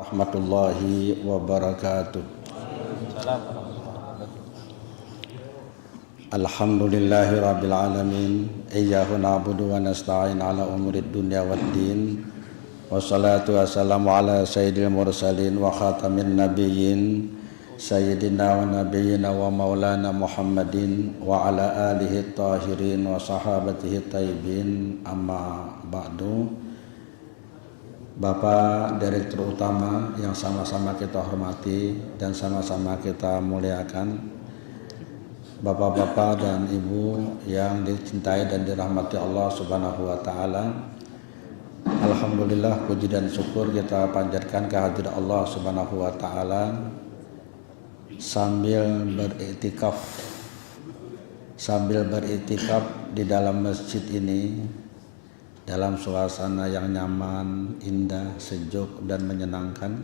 Rahmatullahi wabarakatuh. Alhamdulillahi rabbil alamin. Iyyahu na'budu wa nasta'in ala umurid dunya waddin. Wassalatu wassalamu ala sayyidil mursalin wa khatamin nabiyyin sayyidina wa nabiyyina wa maulana Muhammadin wa ala alihi tahirin wa sahabatihi tayyibin, amma ba'du. Bapak Direktur Utama yang sama-sama kita hormati dan sama-sama kita muliakan, Bapak-bapak dan Ibu yang dicintai dan dirahmati Allah Subhanahu wa taala. Alhamdulillah, puji dan syukur kita panjatkan kehadirat Allah Subhanahu wa taala sambil beriktikaf di dalam masjid ini dalam suasana yang nyaman, indah, sejuk dan menyenangkan.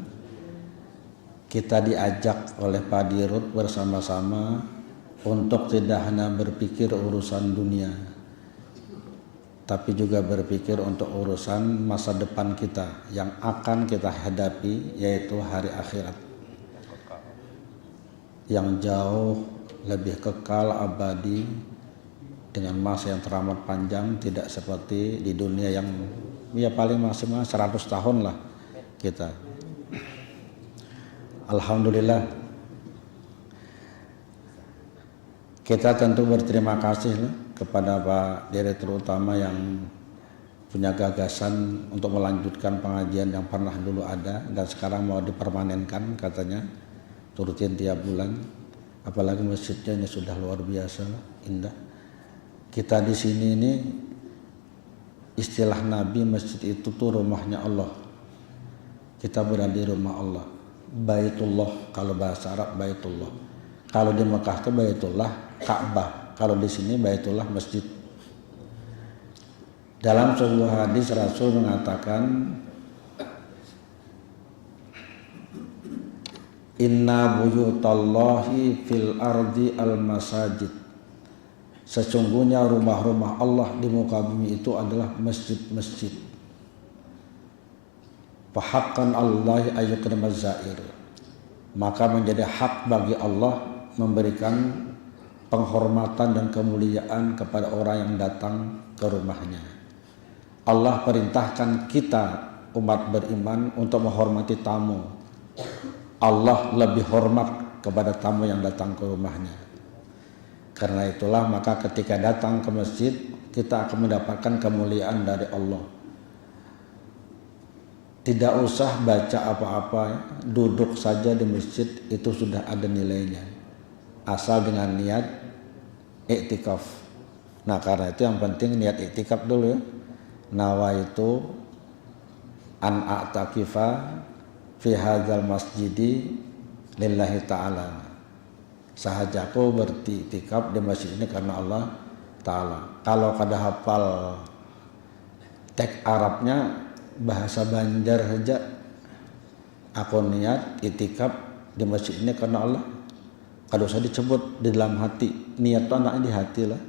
Kita diajak oleh Pak Dirut bersama-sama untuk tidak hanya berpikir urusan dunia, tapi juga berpikir untuk urusan masa depan kita yang akan kita hadapi, yaitu hari akhirat yang jauh lebih kekal, abadi, dengan masa yang teramat panjang, tidak seperti di dunia yang ya paling maksimal 100 tahun lah kita. Alhamdulillah, kita tentu berterima kasih kepada Pak Direktur Utama yang punya gagasan untuk melanjutkan pengajian yang pernah dulu ada dan sekarang mau dipermanenkan katanya, rutin tiap bulan. Apalagi masjidnya ini sudah luar biasa indah. Kita di sini ini istilah Nabi, masjid itu tuh rumahnya Allah. Kita berada di rumah Allah. Baitullah kalau bahasa Arab, Baitullah. Kalau di Mekah itu Baitullah Ka'bah. Kalau di sini Baitullah masjid. Dalam sebuah hadis Rasul mengatakan, Inna buyutallahi fil ardi al masajid. Sesungguhnya rumah-rumah Allah di muka bumi itu adalah masjid-masjid. Fahaqqan Allahi ayyukrimaz zair. Maka menjadi hak bagi Allah memberikan penghormatan dan kemuliaan kepada orang yang datang ke rumahnya. Allah perintahkan kita umat beriman untuk menghormati tamu. Allah lebih hormat kepada tamu yang datang ke rumahnya. Karena itulah maka ketika datang ke masjid kita akan mendapatkan kemuliaan dari Allah. Tidak usah baca apa-apa, duduk saja di masjid itu sudah ada nilainya. Asal dengan niat iktikaf. Nah karena itu yang penting niat iktikaf dulu ya. Nawaitu an a'takifa fi hadzal masjidi lillahi ta'ala. Sahajaku beriktikaf di masjid ini karena Allah Ta'ala. Kalau kada hafal teks Arabnya, bahasa Banjar saja, aku niat iktikaf di masjid ini karena Allah. Kada usah disebut di dalam hati. Niat itu anaknya di hati lah.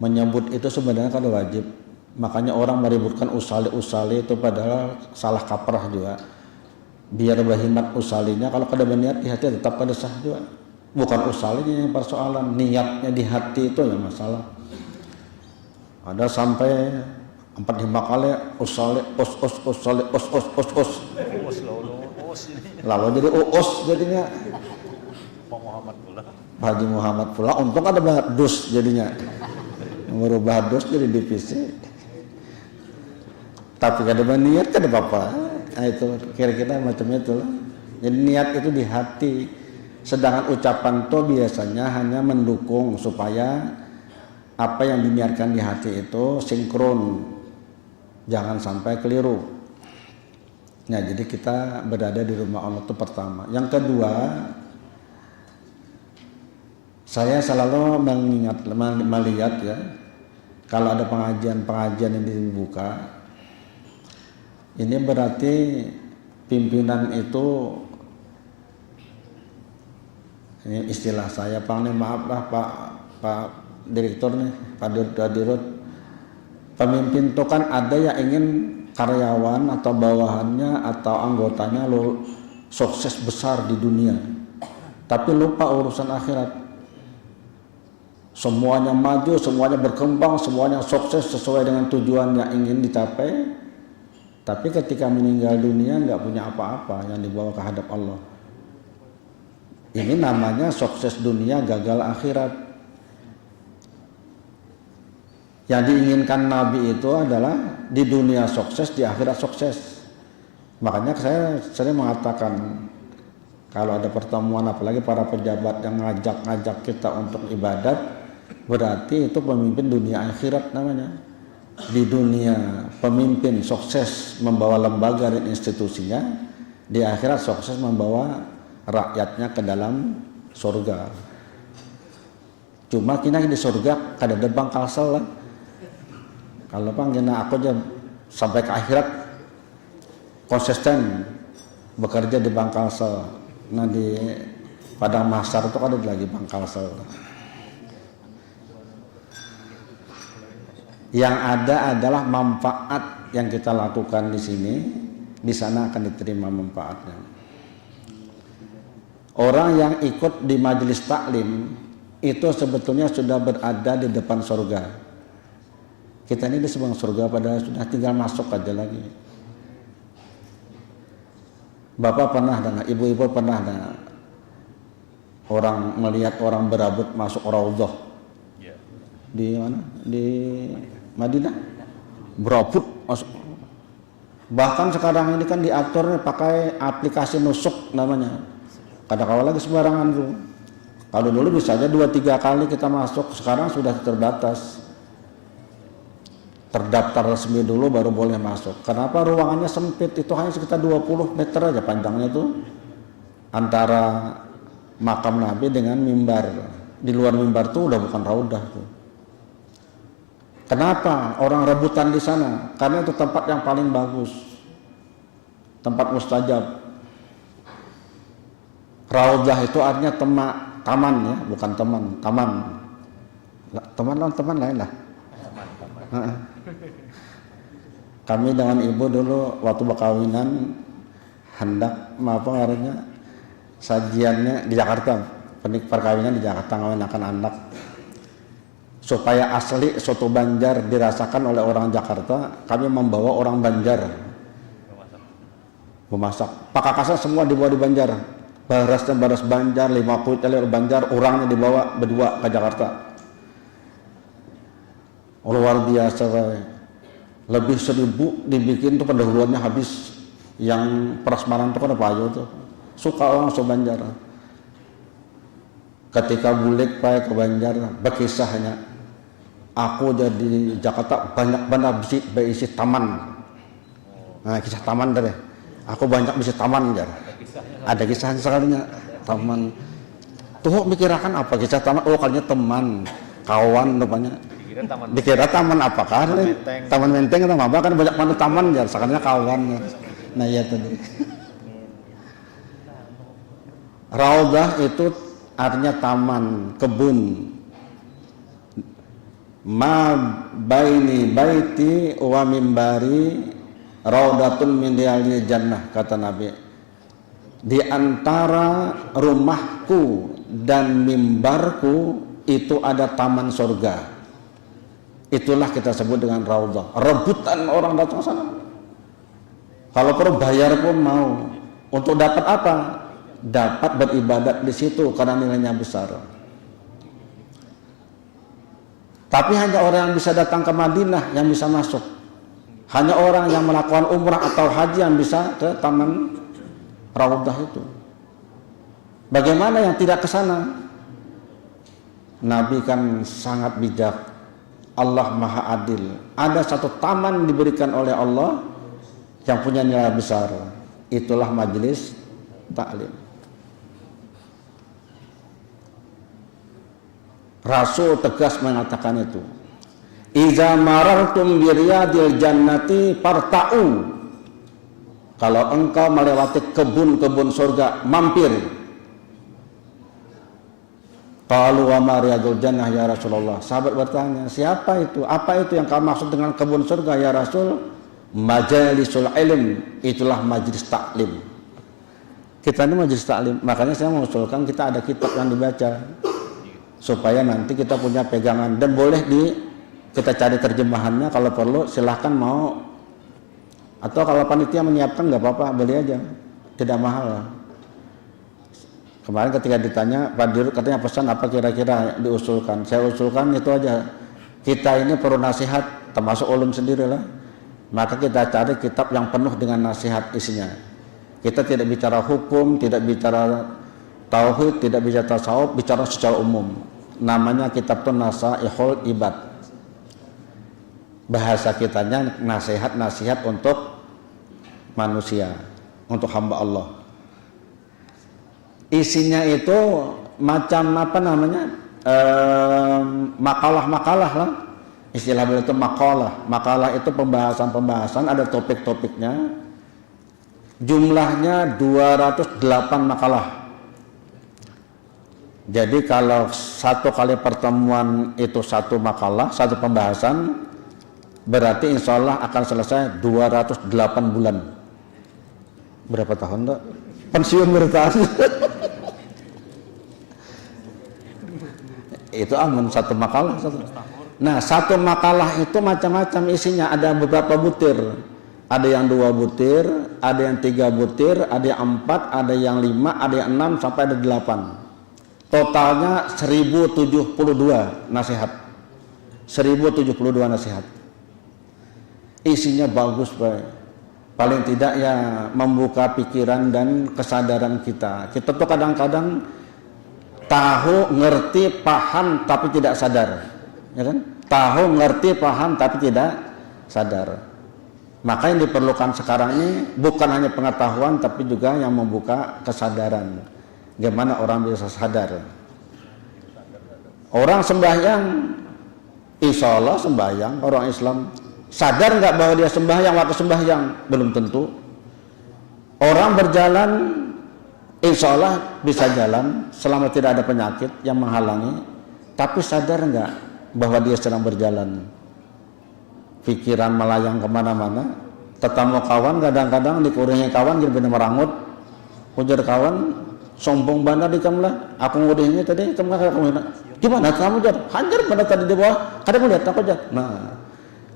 Menyebut itu sebenarnya kada wajib. Makanya orang meributkan usali itu padahal salah kaprah juga. Biar berhimat usalinya, kalau kada berniat di hati tetap kada sah juga. Bukan usalinya yang persoalan, niatnya di hati itu yang masalah. Ada sampai 4-5 kali usali lalu jadi jadinya Pak Haji Muhammad pula. Untung ada banget dus jadinya, merubah dus jadi divisi. Tapi kada berniat kada apa-apa. Nah itu kira-kira macam itu lah. Jadi niat itu di hati. Sedangkan ucapan itu biasanya hanya mendukung supaya apa yang diniatkan di hati itu sinkron, jangan sampai keliru. Nah jadi kita berada di rumah Allah itu pertama. Yang kedua, saya selalu melihat ya, kalau ada pengajian yang dibuka, ini berarti pimpinan itu, ini istilah saya, maaf lah Pak Direktur nih, Pak Dirut, pemimpin itu kan ada yang ingin karyawan atau bawahannya atau anggotanya sukses besar di dunia, tapi lupa urusan akhirat. Semuanya maju, semuanya berkembang, semuanya sukses sesuai dengan tujuan yang ingin dicapai, tapi ketika meninggal dunia nggak punya apa-apa yang dibawa ke hadap Allah. Ini namanya sukses dunia, gagal akhirat. Yang diinginkan Nabi itu adalah di dunia sukses, di akhirat sukses. Makanya saya sering mengatakan, kalau ada pertemuan apalagi para pejabat yang ngajak-ngajak kita untuk ibadat, berarti itu pemimpin dunia akhirat namanya. Di dunia pemimpin sukses membawa lembaga dan institusinya, di akhirat sukses membawa rakyatnya ke dalam surga. Cuma kita di surga kada ada bangkalsel lah. Kalau panggilnya aku aja sampai ke akhirat konsisten bekerja di Bangkalsel. Nah di Padang Mahsyar itu ada lagi Bangkalsel. Yang ada adalah manfaat yang kita lakukan di sini, di sana akan diterima manfaatnya. Orang yang ikut di majelis taklim itu sebetulnya sudah berada di depan surga. Kita ini di seberang surga padahal sudah tinggal masuk aja lagi. Bapak pernah dengar, ibu-ibu pernah dengar orang melihat orang berambut masuk raudhah di mana? Di Madinah, berambut masuk. Bahkan sekarang ini kan diatur pakai aplikasi nusuk namanya. Kadang-kadang lagi sembarangan tuh. Kalau dulu bisa aja 2-3 kali kita masuk, sekarang sudah terbatas. Terdaftar resmi dulu baru boleh masuk. Kenapa? Ruangannya sempit, itu hanya sekitar 20 meter aja panjangnya itu antara makam Nabi dengan mimbar. Di luar mimbar tuh udah bukan raudhah tuh. Kenapa orang rebutan di sana? Karena itu tempat yang paling bagus, tempat mustajab. Raudhah itu artinya taman ya, bukan teman, taman. Teman lain lah. Kami dengan ibu dulu waktu berkawinan hendak sajiannya di Jakarta, perkawinan di Jakarta ngawinakan anak. Supaya asli soto Banjar dirasakan oleh orang Jakarta, kami membawa orang Banjar memasak. Pakakasan semua dibawa di Banjar, barasnya baras Banjar, 5 kuit Banjar, orangnya dibawa berdua ke Jakarta. Luar biasa, lebih 1000 dibikin tuh pendahuluannya habis. Yang prasmanan tuh kan apa aja tuh, suka orang so Banjar. Ketika bulik pakai ke Banjar, berkisahnya, aku jadi Jakarta banyak banget berisi taman. Nah kisah taman deh, aku banyak bisa taman ya. Ada kisahnya sekalinya taman. Tuh mikirakan apa kisah taman? Oh kalinya teman, kawan rupanya. Dikira taman apakah? Taman menteng atau apa kan banyak mana taman ya, sekarangnya kawan. Nah ya tadi. Raudhah itu artinya taman, kebun. Ma baini baiti wa mimbari raudatun min riyadil jannah, kata Nabi. Di antara rumahku dan mimbarku itu ada taman surga. Itulah kita sebut dengan raudhah. Rebutan orang datang ke sana. Kalau perlu bayar pun mau. Untuk dapat apa? Dapat beribadat di situ karena nilainya besar. Tapi hanya orang yang bisa datang ke Madinah yang bisa masuk. Hanya orang yang melakukan umrah atau haji yang bisa ke taman raudhah itu. Bagaimana yang tidak ke sana? Nabi kan sangat bijak. Allah Maha Adil. Ada satu taman diberikan oleh Allah yang punya nilai besar. Itulah majelis taklim. Rasul tegas mengatakan itu. Iza marartum bi riyadil jannati farta'u. Kalau engkau melewati kebun-kebun surga, mampir. Qalu wa ma riyadul jannah ya Rasulullah. Sahabat bertanya, siapa itu? Apa itu yang kamu maksud dengan kebun surga ya Rasul? Majalisul ilm, itulah majlis taklim. Kita ini majelis taklim, makanya saya mengusulkan kita ada kitab yang dibaca supaya nanti kita punya pegangan, dan boleh kita cari terjemahannya kalau perlu, silahkan mau, atau kalau panitia menyiapkan nggak apa-apa, beli aja, tidak mahal lah. Kemarin ketika ditanya Pak Dirut katanya pesan apa kira-kira diusulkan, saya usulkan itu aja, kita ini perlu nasihat, termasuk ulun sendiri lah, maka kita cari kitab yang penuh dengan nasihat isinya. Kita tidak bicara hukum, tidak bicara tauhid, tidak bicara tasawuf, bicara secara umum. Namanya kitab itu Nasaihul Ibad. Bahasa kitanya nasihat-nasihat untuk manusia, untuk hamba Allah. Isinya itu macam apa namanya, makalah-makalah lah. Istilah beliau itu makalah. Makalah itu pembahasan-pembahasan, ada topik-topiknya. Jumlahnya 208 makalah. Jadi kalau satu kali pertemuan itu satu makalah, satu pembahasan, berarti insya Allah akan selesai 208 bulan. Berapa tahun tak? Pensiun bertahan. Itu aman satu makalah. Nah, satu makalah itu macam-macam isinya, ada beberapa butir. Ada yang 2 butir, ada yang 3 butir, ada yang 4, ada yang 5, ada yang 6, sampai ada 8. Totalnya 1072 nasihat. 1072 nasihat. Isinya bagus, Pak. Paling tidak ya membuka pikiran dan kesadaran kita. Kita tuh kadang-kadang tahu, ngerti, paham tapi tidak sadar. Ya kan? Tahu, ngerti, paham tapi tidak sadar. Maka yang diperlukan sekarang ini bukan hanya pengetahuan tapi juga yang membuka kesadaran. Gimana orang bisa sadar? Orang sembahyang, insya Allah sembahyang, orang Islam sadar nggak bahwa dia sembahyang waktu sembahyang? Belum tentu. Orang berjalan, insya Allah bisa jalan selama tidak ada penyakit yang menghalangi. Tapi sadar nggak bahwa dia sedang berjalan? Pikiran melayang kemana-mana. Tetamu kawan kadang-kadang dikuringi kawan jadi benar merangut. Ujar kawan, sombong bandar di kamlah. Aku ngudihnya tadi kamu gimana kamu jad? Hajar pada tadi di bawah. Kadang lihat apa jad? Nah,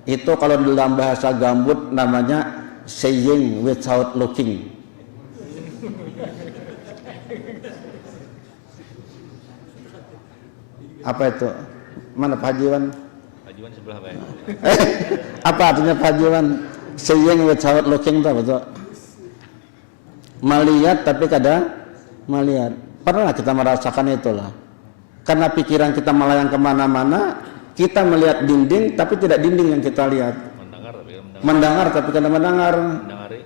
itu kalau dalam bahasa gambut namanya saying without looking. Apa itu? Mana Pak Haji Wan? Pajuan sebelah Pak. Apa artinya Pak Haji Wan? Seeing without looking itu betul. Melihat tapi kadang melihat. Pernah kita merasakan itulah. Karena pikiran kita melayang kemana-mana, kita melihat dinding tapi tidak dinding yang kita lihat. Mendengar tapi kadang mendengar. Mendengari.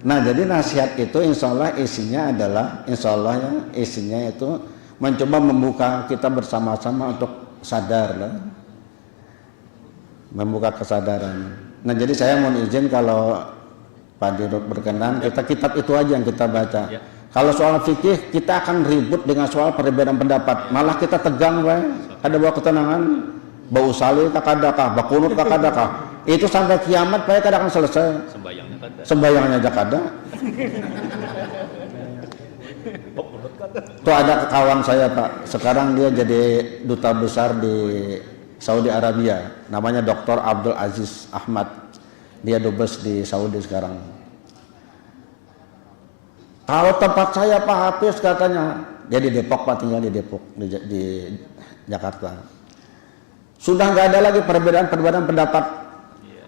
Nah, jadi nasihat itu insya Allah isinya adalah, insya Allah ya, isinya itu mencoba membuka kita bersama-sama untuk sadar lah. Membuka kesadaran. Nah, jadi saya mohon izin kalau Pak Dirut berkenan, kita kitab itu aja yang kita baca. Ya. Kalau soal fikih kita akan ribut dengan soal perbedaan pendapat. Malah kita tegang, Pak. Ada bawa ketenangan, bau salih kakadakah, bakunut kakadakah. Itu sampai kiamat Pak kadang akan selesai. Sembayangnya aja kada. Tuh ada kawan saya Pak, sekarang dia jadi duta besar di Saudi Arabia, namanya Dr. Abdul Aziz Ahmad. Dia dubes di Saudi sekarang. Kalau tempat saya Pak Hafiz katanya, dia di Depok Pak, tinggal di Depok di Jakarta. Sudah nggak ada lagi perbedaan pendapat.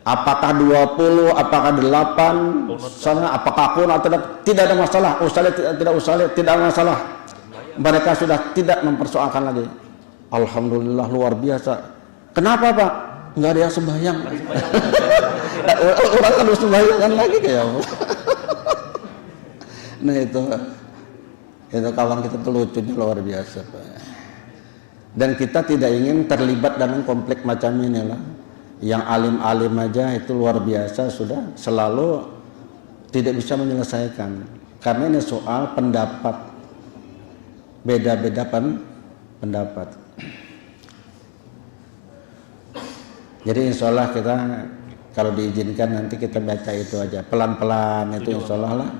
Apakah 20, apakah 8, sana, apakah kun atau tidak ada masalah. Usalih tidak usalih tidak ada masalah. Mereka sudah tidak mempersoalkan lagi. Alhamdulillah luar biasa. Kenapa Pak? Nggak ada yang sembahyang. Orang kan sembahyang lagi kayak. Nah itu kawan kita tuh lucunya luar biasa Pak. Dan kita tidak ingin terlibat dalam konflik macam ini lah. Yang alim-alim aja itu luar biasa sudah selalu tidak bisa menyelesaikan. Karena ini soal pendapat, beda-beda pendapat. Jadi insya Allah kita Kalau diizinkan nanti kita baca itu aja pelan-pelan itu insya Allah lah.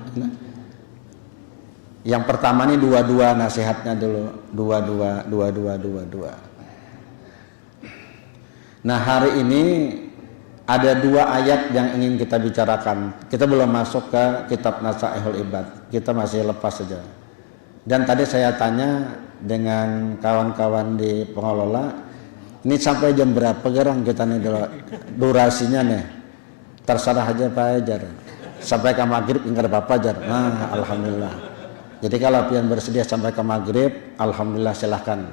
Yang pertama nih dua nasihatnya dulu, dua. Nah hari ini ada 2 ayat yang ingin kita bicarakan. Kita belum masuk ke kitab Nasaihul Ibad, kita masih lepas saja. Dan tadi saya tanya dengan kawan-kawan di pengelola, ini sampai jam berapa gerang kita nih durasinya nih? Terserah aja Pak Ajar. Sampai ke maghrib enggak ada apa-apa Jar. Nah, alhamdulillah. Jadi kalau pian bersedia sampai ke maghrib, alhamdulillah silahkan.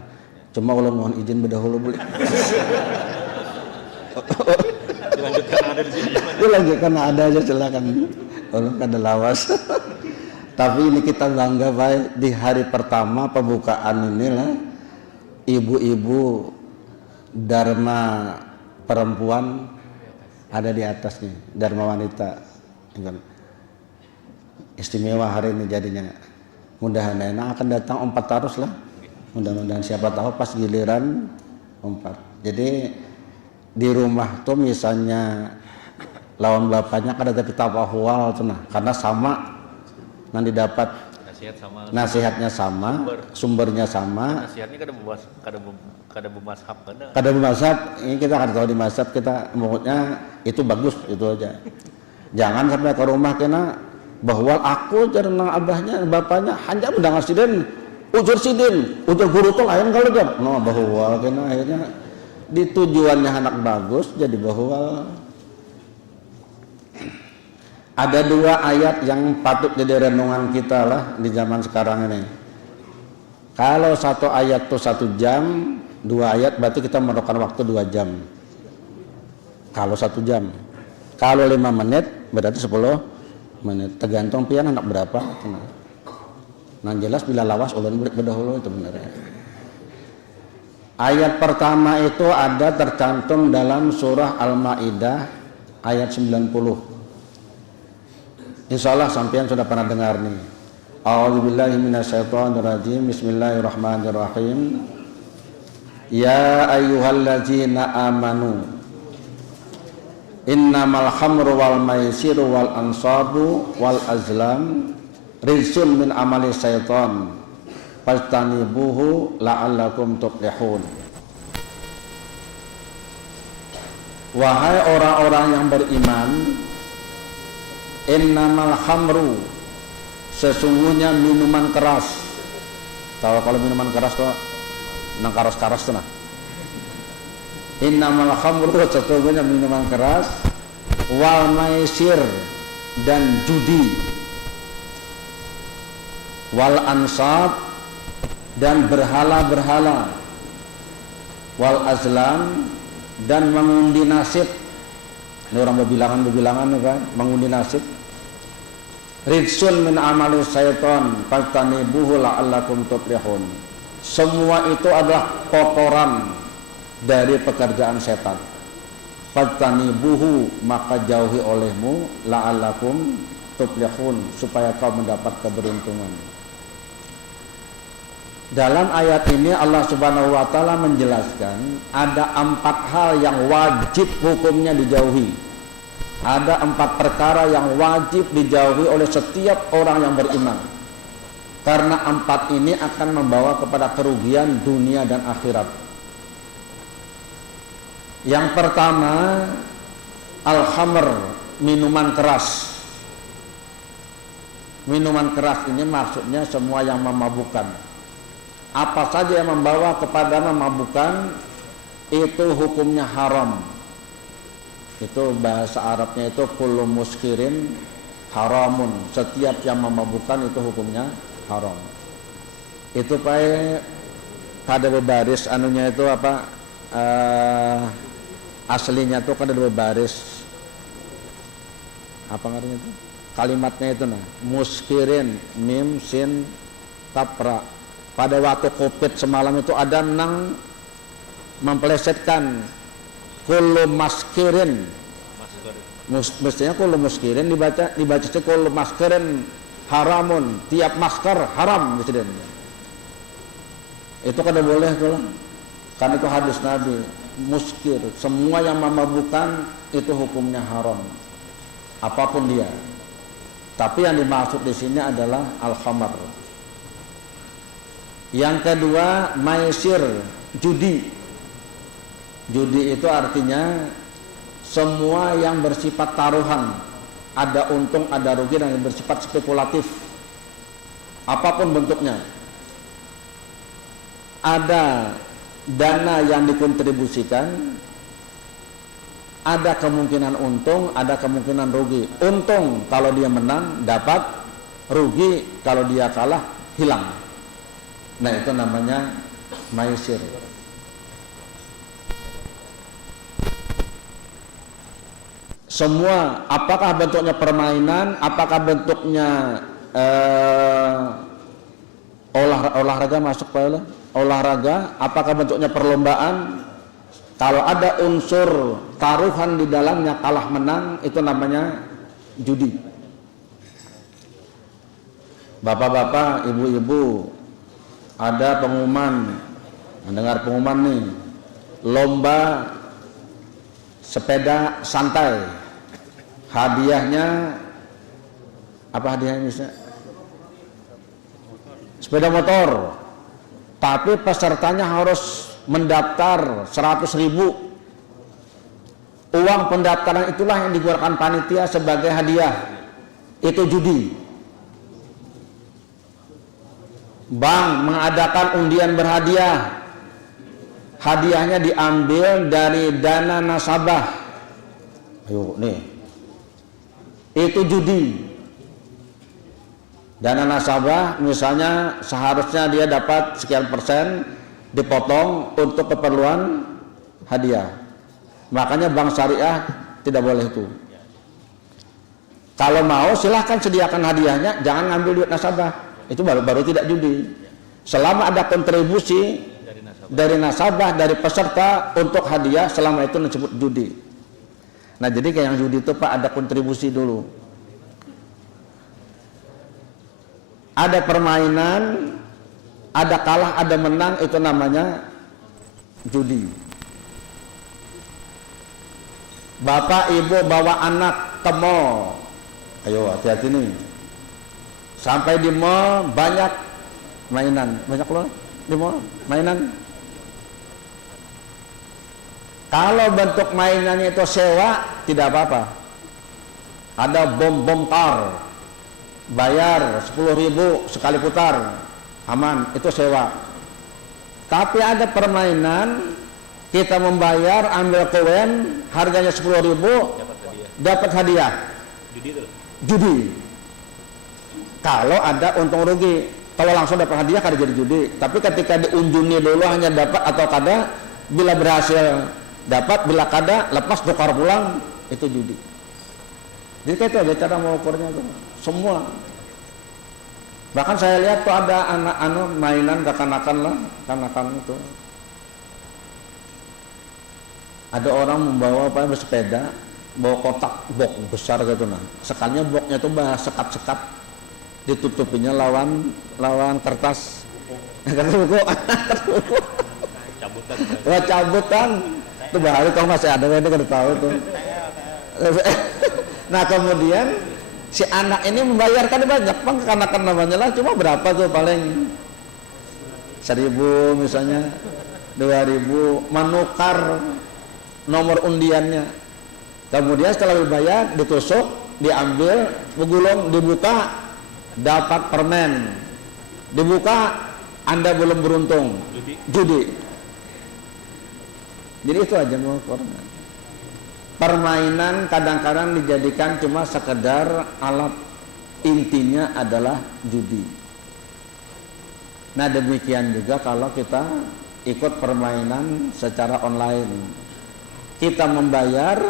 Cuma ulun mohon izin berdahulu boleh. Dilanjutkan ada di sini. Dilanjutkan ada aja silakan. Ulun kada lawas. Tapi ini kita bangga Pak di hari pertama pembukaan inilah ibu-ibu Dharma perempuan ada di atas nih, Dharma wanita. Istimewa hari ini jadinya. Mudah-mudahan akan datang 4 terus lah. Mudah-mudahan siapa tahu pas giliran 4. Jadi di rumah tuh misalnya lawan bapaknya kan ada kitab ahwal tuh nah, karena sama nanti dapat nasihatnya sama, sumbernya sama. Nasihatnya kada bermazhab Kada bermazhab, ini kita akan tahu di mazhab kita maksudnya itu bagus itu aja. Jangan sampai ke rumah kena bahwa aku jarang abahnya, bapaknya hanya udah ngasih ujur guru tuh lain kalau jam. No bahwa kena akhirnya di tujuannya anak bagus jadi bahwa ada 2 ayat yang patut jadi renungan kita lah di zaman sekarang ini. Kalau 1 ayat tuh 1 jam, 2 ayat berarti kita memerlukan waktu 2 jam. Kalau 1 jam. Kalau 5 menit berarti 10 menit. Tergantung pian anak berapa. Nah jelas bila lawas ulun berdahulu itu benar. Ayat pertama itu ada tercantum dalam surah Al-Maidah ayat 90. Insyaallah sampean sudah pernah dengar nih. A'udzubillahi minasyaitonirrajim. Bismillahirrahmanirrahim. Ya ayyuhalladzina amanu innamal khamru wal maisiru wal ansabu wal azlam rizqun min amali syaitan fastanibuhu la'allakum tuflihun. Wahai orang-orang yang beriman, innamal khamru, sesungguhnya minuman keras. Tahu kalau minuman keras kok nang karos-karos tuh nah. Innamal khamru, sesungguhnya minuman keras, wal maisir dan judi, wal ansab dan berhala-berhala, wal azlam dan mengundi nasib. Ini orang berbilangan nih kan, mengundi nasib. Ridsun min amali syaitan fastanibuhu la'allakum tuflihun. Semua itu adalah kotoran dari pekerjaan setan. Fastanibuhu, maka jauhi olehmu, la'allakum tuflihun, supaya kau mendapat keberuntungan. Dalam ayat ini Allah Subhanahu wa taala menjelaskan ada 4 hal yang wajib hukumnya dijauhi. Ada 4 perkara yang wajib dijauhi oleh setiap orang yang beriman. Karena 4 ini akan membawa kepada kerugian dunia dan akhirat. Yang pertama, al-khamr, minuman keras. Minuman keras ini maksudnya semua yang memabukkan. Apa saja yang membawa kepada memabukkan itu hukumnya haram. Itu bahasa Arabnya itu kullu muskirin haramun. Setiap yang memabukkan itu hukumnya haram. Itu pada berbaris anunya itu apa aslinya itu kan ada berbaris apa artinya itu kalimatnya itu nah muskirin mim sin tapra. Pada waktu Covid semalam itu ada nang mempelesetkan kullu maskirin. Mestinya kullu muskirin dibaca kullu maskirin haramun. Tiap masker haram presiden. Itu kada boleh tuh lah. Kan itu hadis Nabi. muskir, semua yang memabukkan itu hukumnya haram, apapun dia. Tapi yang dimaksud di sini adalah al-khamar. Yang kedua, maisir, judi. Judi itu artinya semua yang bersifat taruhan, ada untung, ada rugi, dan yang bersifat spekulatif, apapun bentuknya. Ada dana yang dikontribusikan, ada kemungkinan untung, ada kemungkinan rugi. Untung kalau dia menang dapat, rugi kalau dia kalah hilang. Nah, itu namanya maisir. Semua, apakah bentuknya permainan, apakah bentuknya olahraga masuk Pak? Olahraga, apakah bentuknya perlombaan? Kalau ada unsur taruhan di dalamnya, kalah menang, itu namanya judi. Bapak-bapak, ibu-ibu, ada pengumuman, mendengar pengumuman nih, lomba sepeda santai. Hadiahnya apa hadiahnya misalnya? Sepeda motor. Tapi pesertanya harus mendaftar 100.000. Uang pendaftaran itulah yang dikeluarkan panitia sebagai hadiah. Itu judi. Bank mengadakan undian berhadiah. Hadiahnya diambil dari dana nasabah. Ayo nih. Itu judi. Dana nasabah misalnya seharusnya dia dapat sekian persen, dipotong untuk keperluan hadiah. Makanya bank syariah tidak boleh itu. Kalau mau silahkan sediakan hadiahnya, jangan ngambil duit nasabah. Itu baru tidak judi. Selama ada kontribusi dari nasabah, dari peserta untuk hadiah, selama itu disebut judi. Nah, jadi kayak yang judi itu Pak, ada kontribusi dulu. Ada permainan, ada kalah, ada menang, itu namanya judi. Bapak ibu bawa anak ke mall, ayo hati-hati nih. Sampai di mall banyak mainan, banyak loh di mall mainan. Kalau bentuk mainannya itu sewa, tidak apa-apa. Ada bom kar, bayar 10.000 sekali putar, aman, itu sewa. Tapi ada permainan, kita membayar, ambil koin, harganya 10.000, dapat hadiah. Judi. Kalau ada untung rugi, kalau langsung dapat hadiah kan jadi judi. Tapi ketika diunjungi dulu hanya dapat atau kada, bila berhasil dapat, bila kada lepas tukar pulang, itu judi. Jadi kayak itu aja cara mengukurnya tuh. Semua. Bahkan saya lihat tuh ada anak mainan kekanakan lah, kanakan itu. Ada orang membawa bersepeda, bawa kotak box besar gitu nah. Sekalinya boxnya tuh sekat-sekat, ditutupinya lawan kertas. Kertas buku. Cabutan. Itu bahaya kalau masih ada ini kan tahu tuh. Nah, kemudian si anak ini membayarkan banyak, kekanakan namanya lah, cuma berapa tuh paling 1.000 misalnya, 2.000, menukar nomor undiannya. Kemudian setelah dibayar, ditusuk, diambil, begulung, dibuka, dapat permen. Dibuka, Anda belum beruntung. Judi. Jadi itu aja mengukurnya. Permainan kadang-kadang dijadikan cuma sekedar alat, intinya adalah judi. Nah, demikian juga kalau kita ikut permainan secara online. Kita membayar,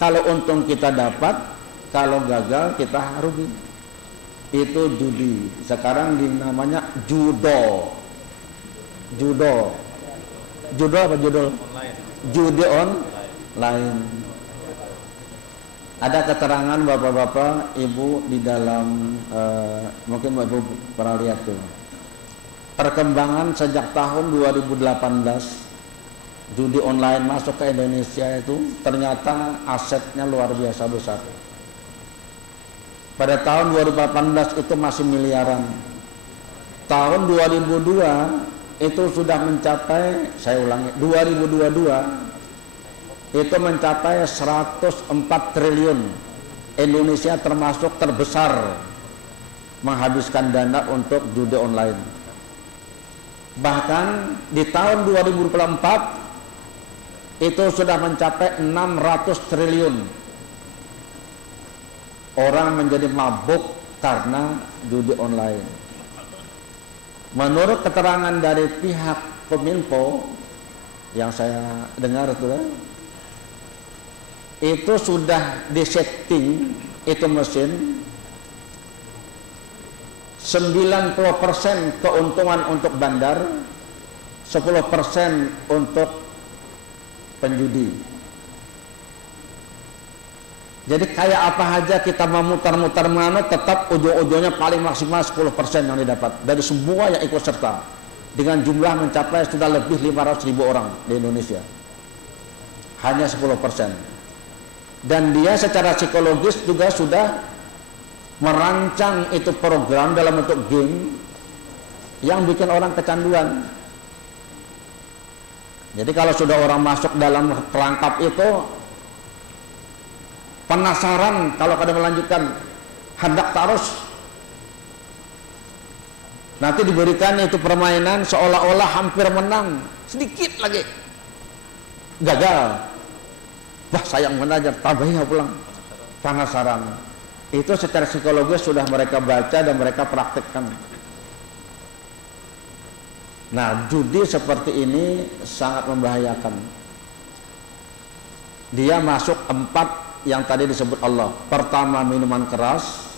kalau untung kita dapat, kalau gagal kita rugi. Itu judi. Sekarang namanya judo. Judo apa judul? Judi online. Ada keterangan bapak-bapak, ibu di dalam mungkin ibu pernah lihat tuh perkembangan sejak tahun 2018 judi online masuk ke Indonesia itu ternyata asetnya luar biasa besar. Pada tahun 2018 itu masih miliaran. Tahun 2002 itu sudah mencapai, saya ulangi, 2022 itu mencapai 104 triliun. Indonesia termasuk terbesar menghabiskan dana untuk judi online. Bahkan di tahun 2024 itu sudah mencapai 600 triliun. Orang menjadi mabuk karena judi online. Menurut keterangan dari pihak Kominfo yang saya dengar itu sudah disetting itu mesin 90% keuntungan untuk bandar, 10% untuk penjudi. Jadi kayak apa aja kita memutar-mutar mana, tetap ujung-ujungnya paling maksimal 10% yang didapat dari semua yang ikut serta, dengan jumlah mencapai sudah lebih 500.000 orang di Indonesia. Hanya 10%. Dan dia secara psikologis juga sudah merancang itu program dalam bentuk game yang bikin orang kecanduan. Jadi kalau sudah orang masuk dalam perangkap itu, penasaran kalau kada melanjutkan, hendak terus. Nanti diberikan itu permainan seolah-olah hampir menang, sedikit lagi gagal. Wah, sayang menajar, tabahnya pulang. Penasaran. Itu secara psikologis sudah mereka baca dan mereka praktekkan. Nah, judi seperti ini sangat membahayakan. Dia masuk 4 yang tadi disebut Allah. Pertama minuman keras,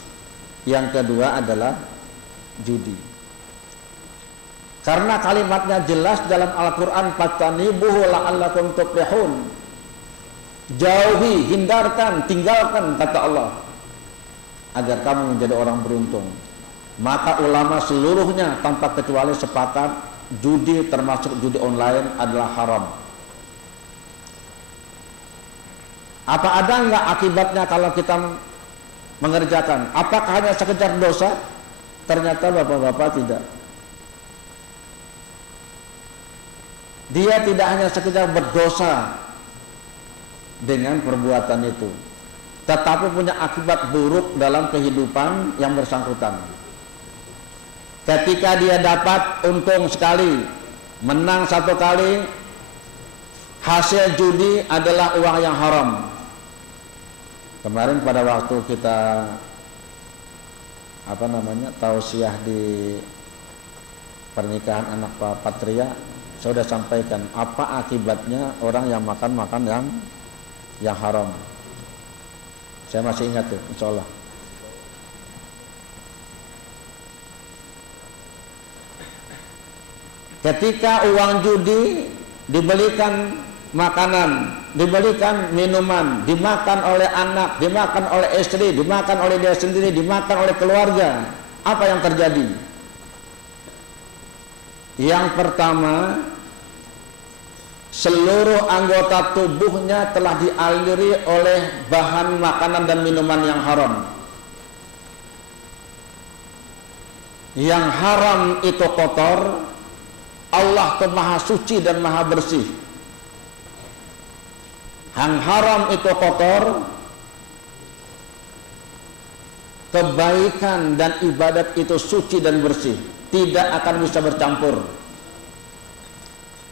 yang kedua adalah judi. Karena kalimatnya jelas dalam Al-Quran, "Fatanibuhu la'allakum tuflihun." Jauhi, hindarkan, tinggalkan, kata Allah, agar kamu menjadi orang beruntung. Maka ulama seluruhnya tanpa kecuali sepakat judi termasuk judi online adalah haram. Apa ada enggak akibatnya kalau kita mengerjakan? Apakah hanya sekedar dosa? Ternyata bapak-bapak tidak. Dia tidak hanya sekedar berdosa dengan perbuatan itu, tetapi punya akibat buruk dalam kehidupan yang bersangkutan. Ketika dia dapat untung sekali, menang 1 kali, hasil judi adalah uang yang haram. Kemarin pada waktu kita tausiah di pernikahan anak Pak Patria, saya sudah sampaikan apa akibatnya orang yang makan yang haram. Saya masih ingat tuh, insya Allah. Ketika uang judi dibelikan makanan, dibelikan minuman, dimakan oleh anak, dimakan oleh istri, dimakan oleh dia sendiri, dimakan oleh keluarga, apa yang terjadi? Yang pertama, seluruh anggota tubuhnya telah dialiri oleh bahan makanan dan minuman yang haram. Yang haram itu kotor, Allah itu maha suci dan maha bersih. Yang haram itu kotor, kebaikan dan ibadat itu suci dan bersih, tidak akan bisa bercampur.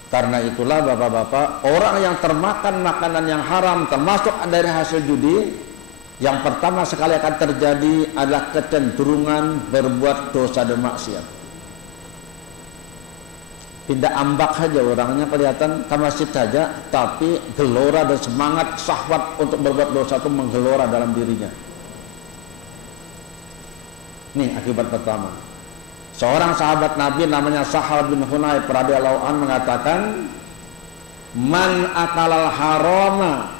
Karena itulah bapak-bapak, orang yang termakan makanan yang haram termasuk dari hasil judi, yang pertama sekali akan terjadi adalah kecenderungan berbuat dosa dan maksiat. Tidak ambak saja orangnya, kelihatan ke masjid saja, tapi gelora dan semangat syahwat untuk berbuat dosa itu menggelora dalam dirinya. Ini akibat pertama. Seorang sahabat Nabi namanya Sahal bin Hunayf radhiyallahu anhu mengatakan, "Man akalal harama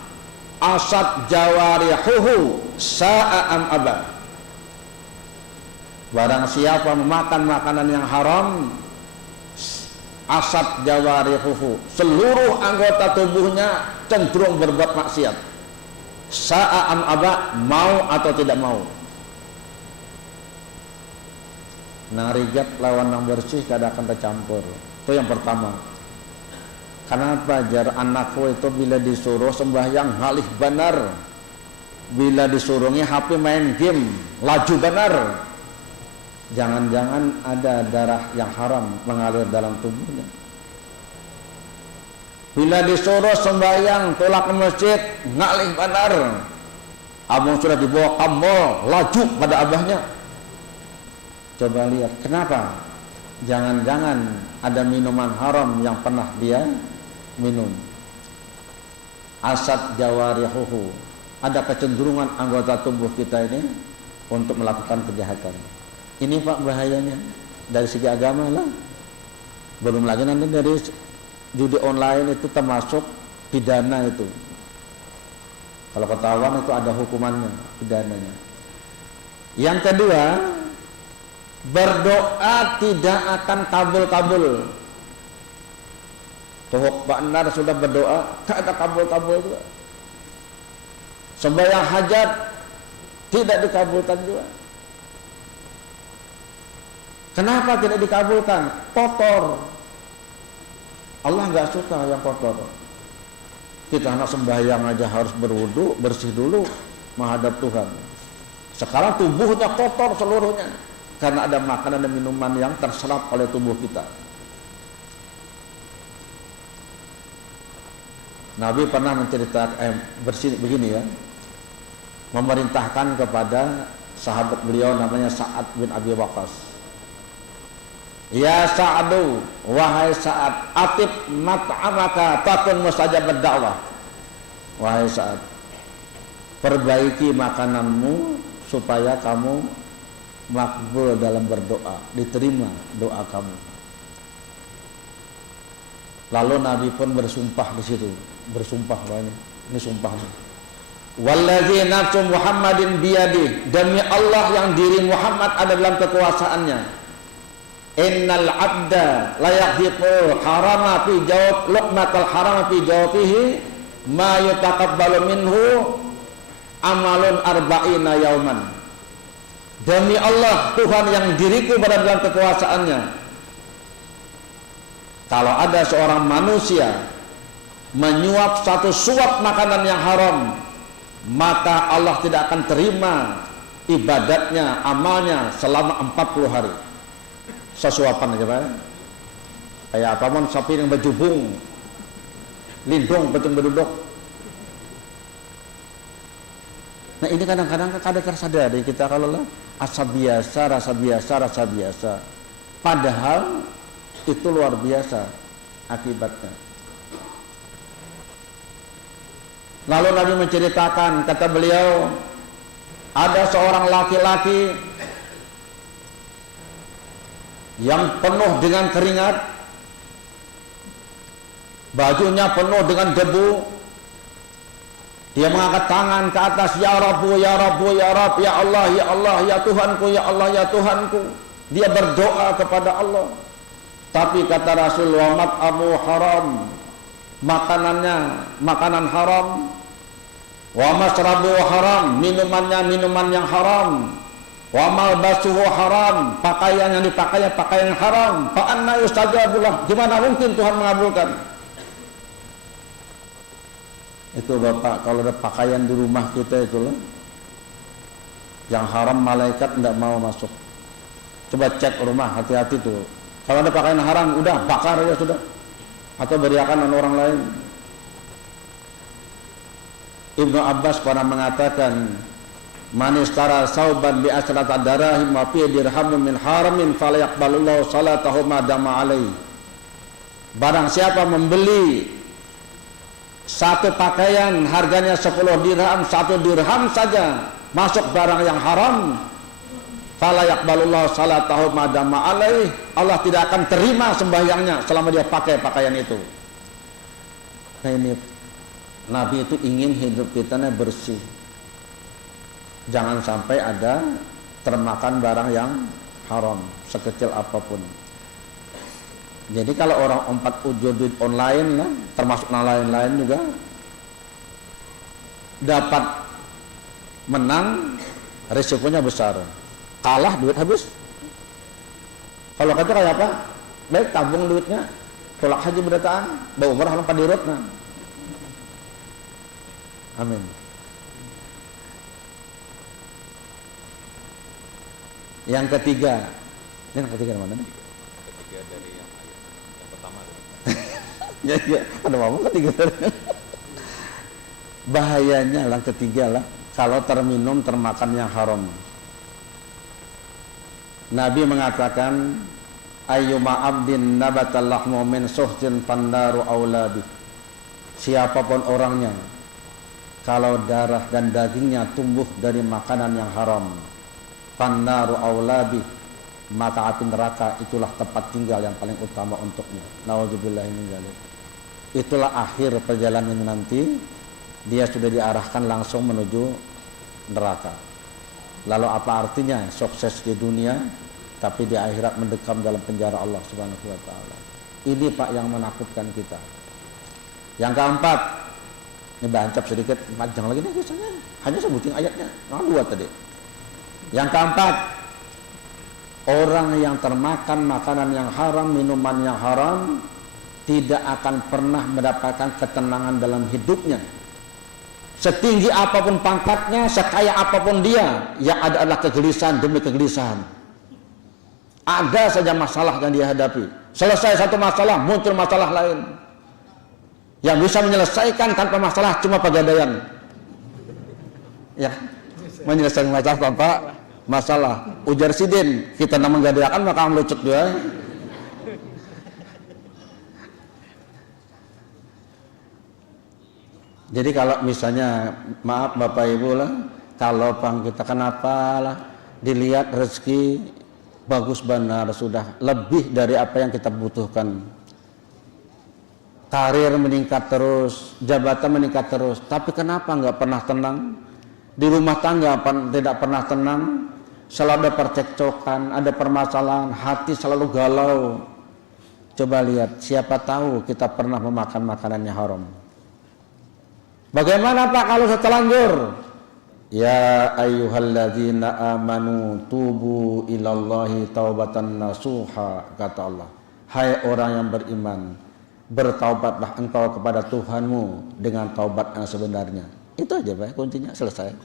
asad jawarihuhu sa'am aba." Barang siapa memakan makanan yang haram, asad jawarihuhu, seluruh anggota tubuhnya cenderung berbuat maksiat. Sa'a am aba, mau atau tidak mau. Nang rigat lawan nang bersih kada akan tercampur. Itu yang pertama. Kenapa jar anakku itu bila disuruh sembahyang halih benar, bila disuruhnya HP main game laju benar, jangan-jangan ada darah yang haram mengalir dalam tubuhnya. Bila disuruh sembahyang tolak ke masjid ngalih benar, abang sudah dibawa ke mall laju pada abahnya. Coba lihat kenapa? Jangan-jangan ada minuman haram yang pernah dia minum. Asad jawarihuhu, ada kecenderungan anggota tubuh kita ini untuk melakukan kejahatan. Ini Pak bahayanya dari segi agama lah. Belum lagi nanti dari judi online itu termasuk pidana itu. Kalau ketahuan itu ada hukumannya, pidananya. Yang kedua, berdoa tidak akan kabul-kabul. Tuhuk Pak Nar sudah berdoa, tak ada kabul-kabul juga. Sembahyang hajat tidak dikabulkan juga. Kenapa tidak dikabulkan? Kotor. Allah nggak suka yang kotor. Kita anak sembahyang aja harus berwudu, bersih dulu menghadap Tuhan. Sekarang tubuhnya kotor seluruhnya karena ada makanan dan minuman yang terserap oleh tubuh kita. Nabi pernah menceritakan bersih begini ya, memerintahkan kepada sahabat beliau namanya Sa'ad bin Abi Waqqas. Ya Sa'adu, wahai Sa'ad, atib mat'amaka takun mustajab ad-da'wah. Wahai Sa'ad, perbaiki makananmu supaya kamu makbul dalam berdoa, diterima doa kamu. Lalu Nabi pun bersumpah di situ, bersumpah banyak. Ini sumpahnya. Wallazi nafsu Muhammadin biyadi, demi Allah yang diri Muhammad ada dalam kekuasaannya. Innal abda la yaghdiqu harama fi jawab luqmatal harama fi jawfihi ma yutaqabbalu minhu amalun arba'ina yauman. Demi Allah Tuhan yang diriku berada dalam kekuasaannya, kalau ada seorang manusia menyuap satu suap makanan yang haram, maka Allah tidak akan terima ibadatnya, amalnya selama 40 hari. Sesuapan aja Pak. Kayak apa mon sapi yang berjubung, lindung betul berduduk. Nah ini kadang-kadang kada tersadari kita kalau lah asa biasa, rasa biasa, rasa biasa. Padahal itu luar biasa akibatnya. Lalu Nabi menceritakan, kata beliau, ada seorang laki-laki yang penuh dengan keringat, bajunya penuh dengan debu. Dia mengangkat tangan ke atas, ya Rabbu, ya Rabbu, ya Rabb, ya Allah, ya Allah, ya Tuhanku, ya Allah, ya Tuhanku. Dia berdoa kepada Allah. Tapi kata Rasul, wa mat'amu haram, makanannya makanan haram, wa masrabu haram, minumannya minuman yang haram, wa malbasuhu haram, pakaian yang dipakai pakaian yang haram. Fa anna yustajabu lah, gimana mungkin Tuhan mengabulkan? Itu Bapak, kalau ada pakaian di rumah kita itu loh yang haram, malaikat tidak mau masuk. Coba cek rumah, hati-hati tuh. Kalau ada pakaian haram, udah bakar ya sudah, atau beriakan dengan orang lain. Ibnu Abbas pernah mengatakan, man istara sauban bi asrata darahim wa fi dirhamin min haramin fala yaqbalullahu salatahu ma dama alaihi. Barang siapa membeli satu pakaian harganya 10 dirham, 1 dirham saja masuk barang yang haram, fala yaqbalullahu salatahu ma dama alaihi, Allah tidak akan terima sembahyangnya selama dia pakai pakaian itu. Nah ini Nabi itu ingin hidup kita bersih. Jangan sampai ada termakan barang yang haram sekecil apapun. Jadi kalau orang empat ujud online lah, termasuk yang lain-lain juga dapat menang, risikonya besar. Kalah duit habis. Kalau kata kayak apa? Baik tabung duitnya, tolak haji berdataan, bawa umrah halang padirut nah. Amin. Yang ketiga, ini yang ketiga mana nih? Ketiga dari yang pertama. Ya, ada ngomong ketiga. Bahayanya lah ketiga lah, kalau terminum termakan yang haram. Nabi mengatakan, ayyuma abdin nabatal lahmu min suhtin fandaru aulabi. Siapapun orangnya, kalau darah dan dagingnya tumbuh dari makanan yang haram, fandaru aulabi, maka api neraka itulah tempat tinggal yang paling utama untuknya. Nauzubillahi min dzalik. Itulah akhir perjalanan nanti, dia sudah diarahkan langsung menuju neraka. Lalu apa artinya sukses di dunia tapi di akhirat mendekam dalam penjara Allah Subhanahu wa taala. Ini Pak yang menakutkan kita. Yang keempat, ini bancap sedikit, panjang lagi nih kisahnya. Hanya sebutin ayatnya, dua tadi. Yang keempat, orang yang termakan makanan yang haram, minuman yang haram, tidak akan pernah mendapatkan ketenangan dalam hidupnya. Setinggi apapun pangkatnya, sekaya apapun dia, yang ada adalah kegelisahan demi kegelisahan. Ada saja masalah yang dia hadapi. Selesai satu masalah, muncul masalah lain. Yang bisa menyelesaikan tanpa masalah cuma pegadaian. Ya, menyelesaikan masalah tanpa masalah. Ujar sidin, kita nak menggadaikan maka melucut dia. Jadi kalau misalnya, maaf Bapak Ibu lah, kalau pang kita kenapa lah, dilihat rezeki bagus benar, sudah lebih dari apa yang kita butuhkan. Karir meningkat terus, jabatan meningkat terus, tapi kenapa nggak pernah tenang? Di rumah tangga tidak pernah tenang, selalu ada percekcokan, ada permasalahan, hati selalu galau. Coba lihat, siapa tahu kita pernah memakan makanan yang haram. Bagaimana Pak kalau terlanjur? Ya ayyuhalladzina amanu tubu ilallahi taubatan nasuha, kata Allah. Hai orang yang beriman, bertaubatlah engkau kepada Tuhanmu dengan taubat yang sebenarnya. Itu aja Pak, kuncinya selesai.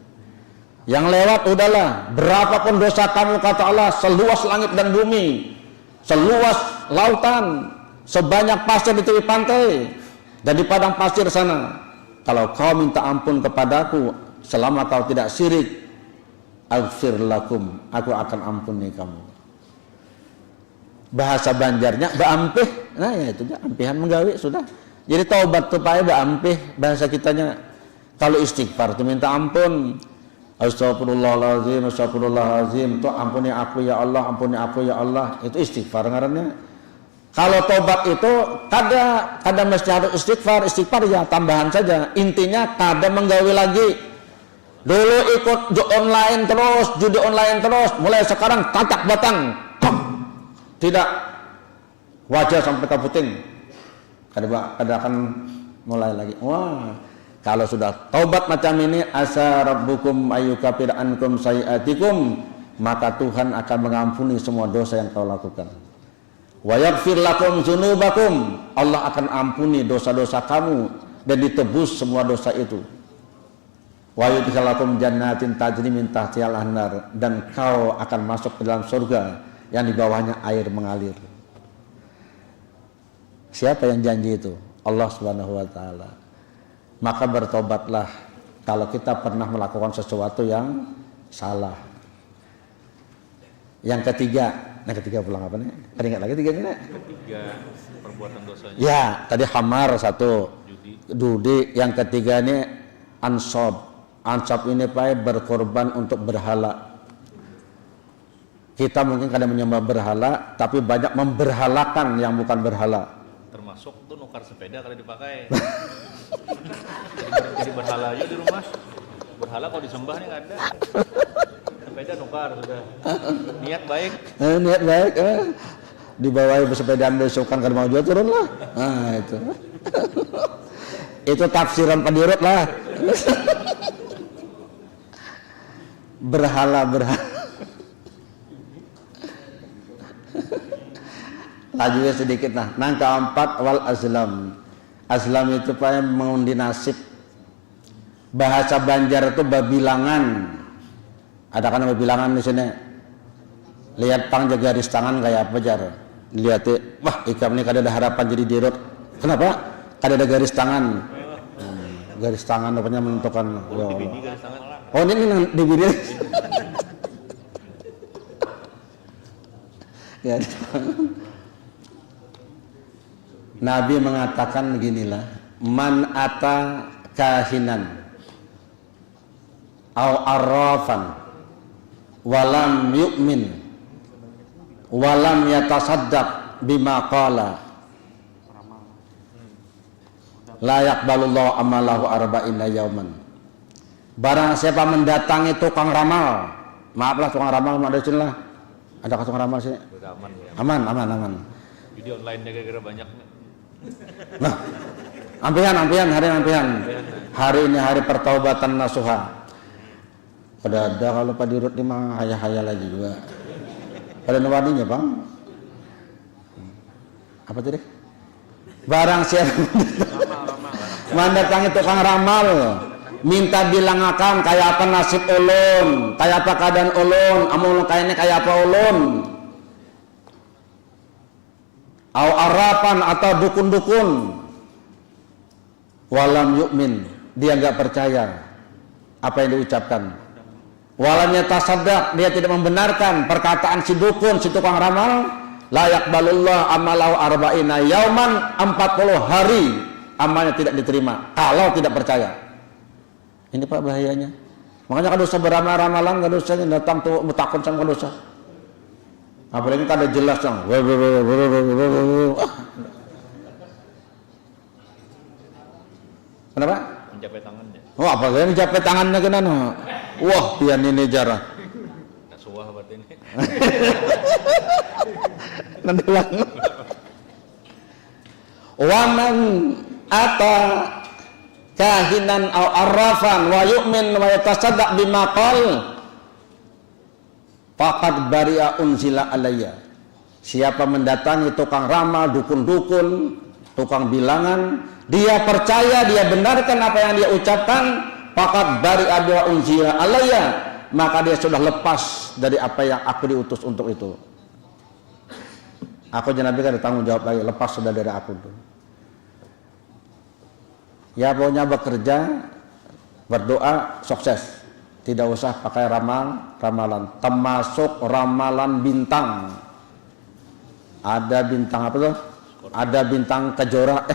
Yang lewat udahlah, berapapun dosa kamu kata Allah, seluas langit dan bumi, seluas lautan, sebanyak pasir di tepi pantai dan di padang pasir sana. Kalau kau minta ampun kepadaku selama kau tidak syirik, aghfir lakum, aku akan ampuni kamu. Bahasa Banjarnya baampih, nah ya itu ampihan menggawi sudah. Jadi taubat tuh Pak baampih, bahasa kitanya. Kalau istighfar itu minta ampun. Astagfirullahaladzim, astagfirullahaladzim, itu ampuni aku ya Allah, ampuni aku ya Allah, itu istighfar ngarannya. Kalau tobat itu kada mesti harus istighfar ya tambahan saja. Intinya kada menggawi lagi. Dulu ikut judi online terus, mulai sekarang tatak batang. Tidak. Wajah sampai ke puting. Kada akan mulai lagi. Wah, kalau sudah tobat macam ini, asa rabbukum ayyukafir ankum sayiatikum, maka Tuhan akan mengampuni semua dosa yang kau lakukan. Wa yaghfir lakum dzunubakum, Allah akan ampuni dosa-dosa kamu dan ditebus semua dosa itu. Wa yudkhilakum jannatin tajri min tahtihal anhar, dan kau akan masuk ke dalam surga yang di bawahnya air mengalir. Siapa yang janji itu? Allah Subhanahu wa taala. Maka bertobatlah kalau kita pernah melakukan sesuatu yang salah. Yang ketiga pulang apa nih? Ada ingat lagi tiganya nih? Ketiga perbuatan dosanya. Ya, tadi hamar satu, judi. Yang ketiga ini ansab. Ansab ini Pak berkorban untuk berhala. Kita mungkin kadang menyembah berhala, tapi banyak memberhalakan yang bukan berhala. Termasuk tuh nukar sepeda kalau dipakai. jadi berhala aja di rumah. Berhala kalau disembah nih nggak ada. Sepeda nukar sudah. Niat baik. Niat baik. Dibawain bersepedaan besokan kan mau jual turun lah. Nah itu. Itu tafsiran Pak Dirut lah. Berhala. Lajunya sedikit nah. Nang keempat wal azlam. Azlam itu Pak yang mengundi nasib. Bahasa Banjar itu babilangan. Ada kan babilangan di sini. Lihat pang jaga garis tangan kayak apa jar. Lihat wah ikam ini kada ada harapan jadi dirut. Kenapa? Kada ada garis tangan. Garis tangan rupanya menentukan. Ya Allah. Oh ini di bini. Ya. Nabi mengatakan beginilah, man ata kahinan au arrafan walam yu'min walam yatasaddaq bima qala la yaqbalullahu amalahu arba'ina yauman. Barang siapa mendatangi tukang ramal, maaflah tukang ramal ada sini lah. Ada tukang ramal sini? Aman. Video online-nya kira-kira banyak. Nah, ampihan hari ampihan. Hari ini hari pertaubatan nasuha. Pada ada kalau Pak Dirut ini mah hayal-hayal lagi juga. Pada nawadinya Bang. Apa tadi? Barang siapa mendatangi tukang ramal, minta bilangakan kayak apa nasib ulun, kayak apa keadaan ulun, amun kayaknya kayak apa ulun. Au arapan atau dukun-dukun. Walam yu'min, dia enggak percaya apa yang diucapkan. Walam yatasaddaq, dia tidak membenarkan perkataan si dukun, si tukang ramal. La yaqbalullah amalahu arba'ina yauman, 40 hari amalnya tidak diterima kalau tidak percaya. Ini Pak bahayanya. Makanya kalau dosa beramal-ramalan, kalau dosa datang tuh takut sama dosa. Apalagi kada jelas yang kenapa? Menjepit tangannya. Oh, apalagi menjepit tangannya kena no. Wah, pian ini jarah. Nak suah berarti ini. Nanti lang. Waman ata kahinan au arrafan wa yu'min wa yatasaddaq bima qal faqad bari'a unzila alayya. Siapa mendatangi tukang ramal, dukun-dukun, tukang bilangan, dia percaya, dia benarkan apa yang dia ucapkan, faqad bari'a bi'a unzila alayya, maka dia sudah lepas dari apa yang aku diutus untuk itu. Aku Nabi kan ada tanggung jawab lagi, lepas sudah dari aku tuh. Ya pokoknya bekerja, berdoa, sukses. Tidak usah pakai ramalan, termasuk ramalan bintang. Ada bintang apa tuh? Ada bintang Kejora,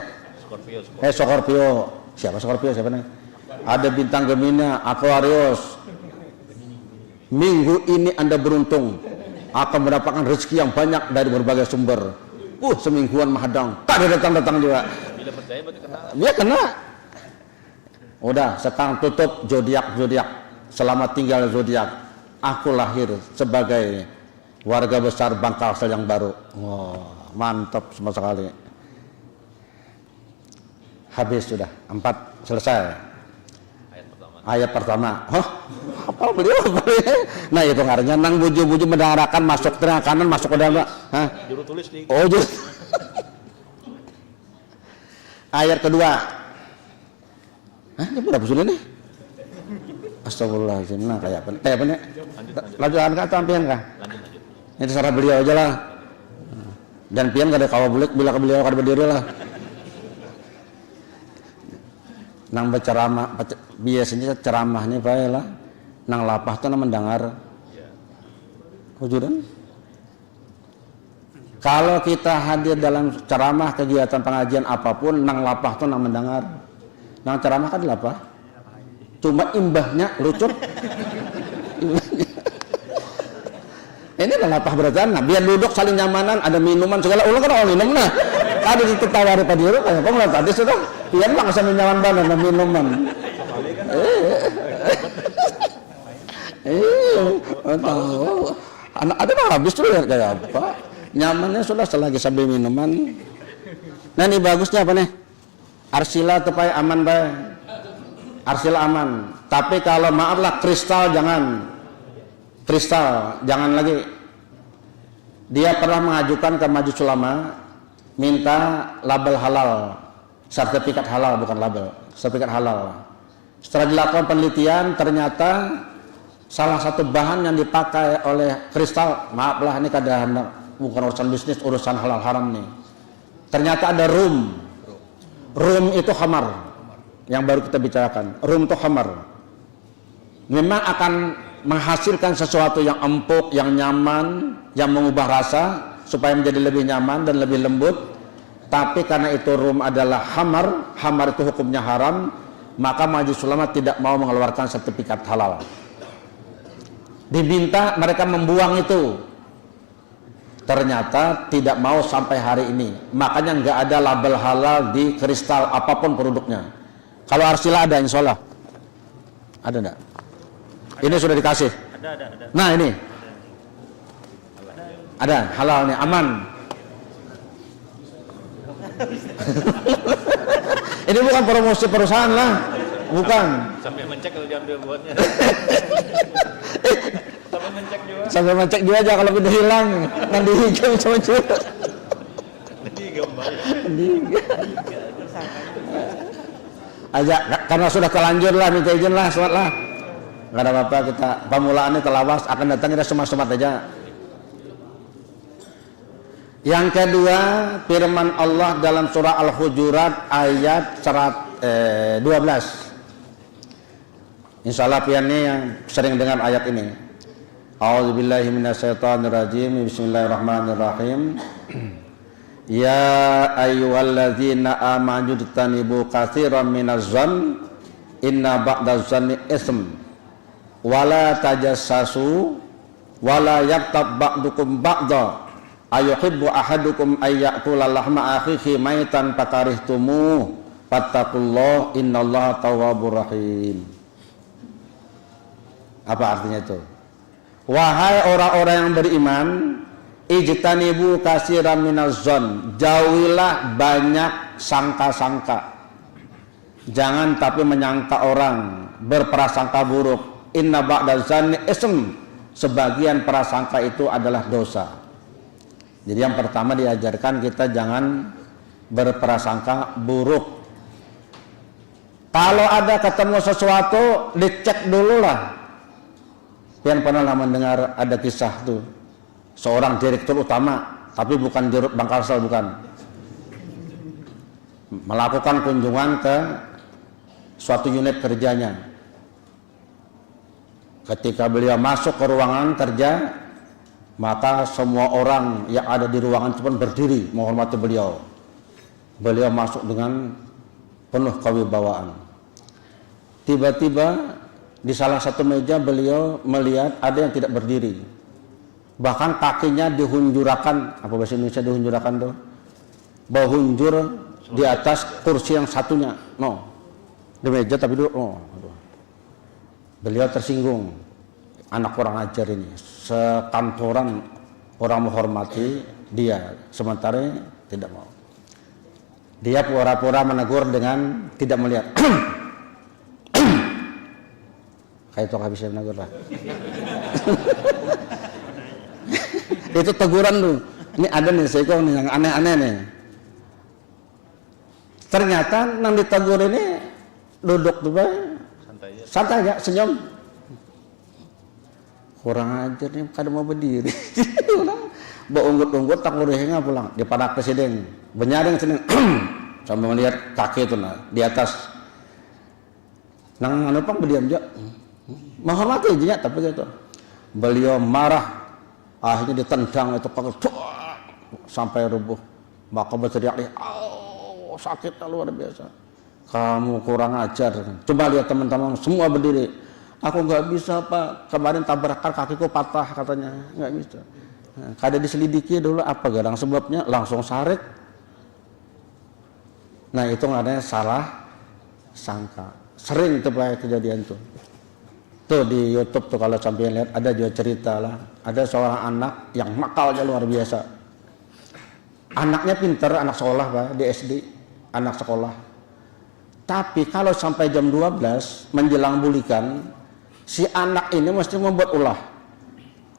Scorpio. Siapa Scorpio? Siapa nih? Ada bintang Gemini, Aquarius. Minggu ini Anda beruntung akan mendapatkan rezeki yang banyak dari berbagai sumber. Semingguan mahadang, tak ada datang juga. Bila percaya berarti kena. Dia kena. Udah, sekarang tutup zodiak. Selamat tinggal zodiak. Aku lahir sebagai warga besar Bangkalsel yang baru. Wah, mantap semua sekali. Habis sudah, 4 selesai. Ayat pertama. Apa beliau? Nah itu artinya nang buju-buju mendengarkan masuk tengah kanan masuk ke dalam. Juru tulis di. Oh juru. Ayat kedua. Ini berapa sudah nih? Astagfirullahaladzim. Nah kayak apa nih? Lanjutan kah atau pian kah? Lanjut. Ini terserah beliau aja lah. Dan pian kada kawa bulik bila ke beliau kada berdiri lah. Nang berceramah, biasanya ceramahnya baik lah. Nang lapah tuh nang mendengar. Wujudan. Kalau kita hadir dalam ceramah, kegiatan pengajian apapun, nang lapah tuh nang mendengar. Nang ceramah kan lapah. Cuma imbahnya lucu. Ini nang lapah berarti. Nah, biar duduk saling nyamanan, ada minuman segala. Ulang kan orang minum nah. Tadi ditawari Pak Dirut, apa nggak tadi sudah. Pian lah sambil nyaman banget ada minuman. Tahu. Anak ada mah habis tuh kayak apa? Nyamannya sudah selagi sambil minuman. Nah ini bagusnya apa nih? Arsila tepai aman baik. Arsila aman. Tapi kalau maaflah kristal jangan. Kristal jangan lagi. Dia pernah mengajukan ke Majelis Ulama minta label halal, sertifikat halal bukan label, sertifikat halal. Setelah dilakukan penelitian ternyata salah satu bahan yang dipakai oleh kristal, maaflah ini kadang bukan urusan bisnis, urusan halal haram nih. Ternyata ada rum. Rum itu khamar. Yang baru kita bicarakan. Rum itu khamar. Memang akan menghasilkan sesuatu yang empuk, yang nyaman, yang mengubah rasa supaya menjadi lebih nyaman dan lebih lembut. Tapi karena itu rum adalah khamar, khamar itu hukumnya haram, maka Majelis Ulama tidak mau mengeluarkan sertifikat halal. Diminta mereka membuang itu. Ternyata tidak mau sampai hari ini. Makanya nggak ada label halal di kristal apapun produknya. Kalau Arsila ada insya Allah. Ada enggak? Ini sudah dikasih. Ada. Nah ini. Ada halal nih, aman. Ini bukan promosi perusahaan lah. Bukan. Sampai mencek kalau diambil buatnya. Sampai mencek juga. Sampai mencek juga aja kalau udah hilang. Nanti hijau sama juga. Aja karena sudah terlanjur lah, minta izin lah, sholat lah. Nggak ada apa-apa, kita pemulaannya telawas, akan datang kita semat-semat aja. Yang kedua, firman Allah dalam surah Al-Hujurat ayat 12. Insya Allah pian ini yang sering dengar ayat ini. A'udzubillahi minasyaitonirrajim. Bismillahirrahmanirrahim. Ya ayyuhalladzina amanu jtanibu katsiran minaz-zann inna ba'daz-zanni ism wala tajassasu wala yaktab ba'dukum ba'da ayuhibbu ahadukum ayyakula lahma akhihi maitan fakarihtumuh fattaqullaha innallaha tawwabur rahim. Apa artinya itu? Wahai orang-orang yang beriman, ijtanibu katsiran minaz-zann, jauhilah banyak sangka-sangka. Jangan tapi menyangka orang, berprasangka buruk. Inna ba'daz-zanni ism, sebagian prasangka itu adalah dosa. Jadi yang pertama diajarkan kita jangan berprasangka buruk. Kalau ada ketemu sesuatu, dicek dulu lah. Yang pernah mendengar ada kisah tuh, seorang direktur utama, tapi bukan di Bangkalsel, bukan, melakukan kunjungan ke suatu unit kerjanya. Ketika beliau masuk ke ruangan kerja, maka semua orang yang ada di ruangan itu pun berdiri menghormati beliau. Beliau masuk dengan penuh kewibawaan. Tiba-tiba di salah satu meja beliau melihat ada yang tidak berdiri. Bahkan kakinya dihunjurakan, apa bahasa Indonesia dihunjurakan tuh? Bahunjur di atas kursi yang satunya. No. Di meja tapi dulu. Oh. Beliau tersinggung. Anak kurang ajar ini. Sekantoran orang menghormati dia, sementara tidak mau. Dia pura-pura menegur dengan tidak melihat. Kayak itu nggak bisa menegur lah. Itu teguran tuh. Ini ada nih seikong nih yang aneh-aneh nih. Ternyata yang ditegur ini duduk tuh baik, santai aja, senyum. Kurang ajar nih, kada mau berdiri. Bawa unggut-unggut tak ngurihnya pulang. Dia pada presiden, benyaring sini, sambil melihat kaki itu nah di atas. Nang anu pang berdiam aja. Menghormati aja tapi gitu. Beliau marah, akhirnya ditendang itu pakai sampai rubuh. Maka berteriak, "Oh, sakit luar biasa. Kamu kurang ajar." Coba lihat teman-teman semua berdiri. Aku nggak bisa Pak, kemarin tabrakan kakiku patah katanya, nggak bisa. Nah, kada diselidiki dulu apa garang sebabnya, langsung sarik. Nah itu namanya salah sangka. Sering tuh kayak kejadian tuh. Tuh di YouTube tuh kalau sampai lihat ada juga cerita lah, ada seorang anak yang nakalnya luar biasa. Anaknya pinter, anak sekolah Pak, di SD, anak sekolah. Tapi kalau sampai jam 12 menjelang bulikan, si anak ini mesti membuat ulah.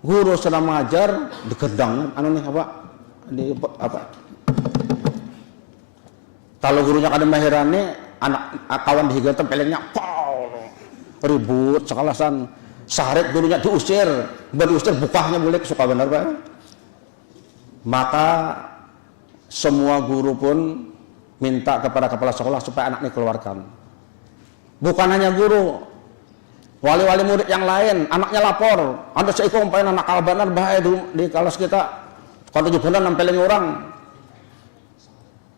Guru sedang mengajar, digedang, kalau gurunya kada mahirane, anak kawan dihigal tempelengnya, ribut sekalasan, saret gurunya diusir, bukahnya boleh suka benar Pak. Maka semua guru pun minta kepada kepala sekolah supaya anaknya keluarkan. Bukan hanya guru, wali-wali murid yang lain, anaknya lapor, ada seiko umpain anak kalbanar bahaya di kelas kita, kalau 7 bulan nampelin orang.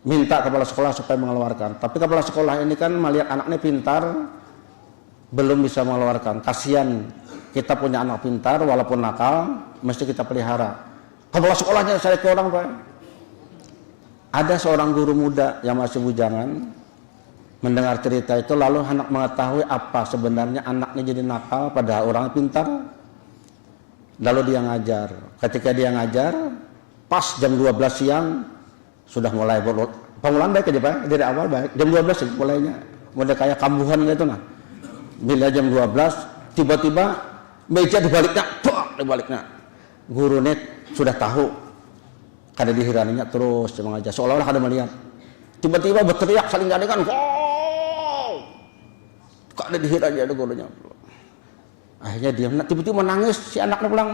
Minta kepala sekolah supaya mengeluarkan. Tapi kepala sekolah ini kan melihat anaknya pintar, belum bisa mengeluarkan. Kasihan, kita punya anak pintar walaupun nakal, mesti kita pelihara. Kepala sekolahnya saya ke orang Pak. Ada seorang guru muda yang masih bujangan, mendengar cerita itu, lalu anak mengetahui apa sebenarnya anaknya jadi nakal pada orang pintar. Lalu dia ngajar. Ketika dia ngajar, pas jam 12 siang, sudah mulai pengulangan baik aja Pak, dari awal baik. Jam 12 sih mulainya, mulai kayak kambuhan gitu nah. Bila jam 12, tiba-tiba meja dibaliknya, gurunya sudah tahu, kada dihiraninya terus cuma aja, seolah-olah kada melihat. Tiba-tiba berteriak saling gandengan, wow, kada dihirani ada gurunya. Akhirnya diam, tiba-tiba menangis si anaknya pulang.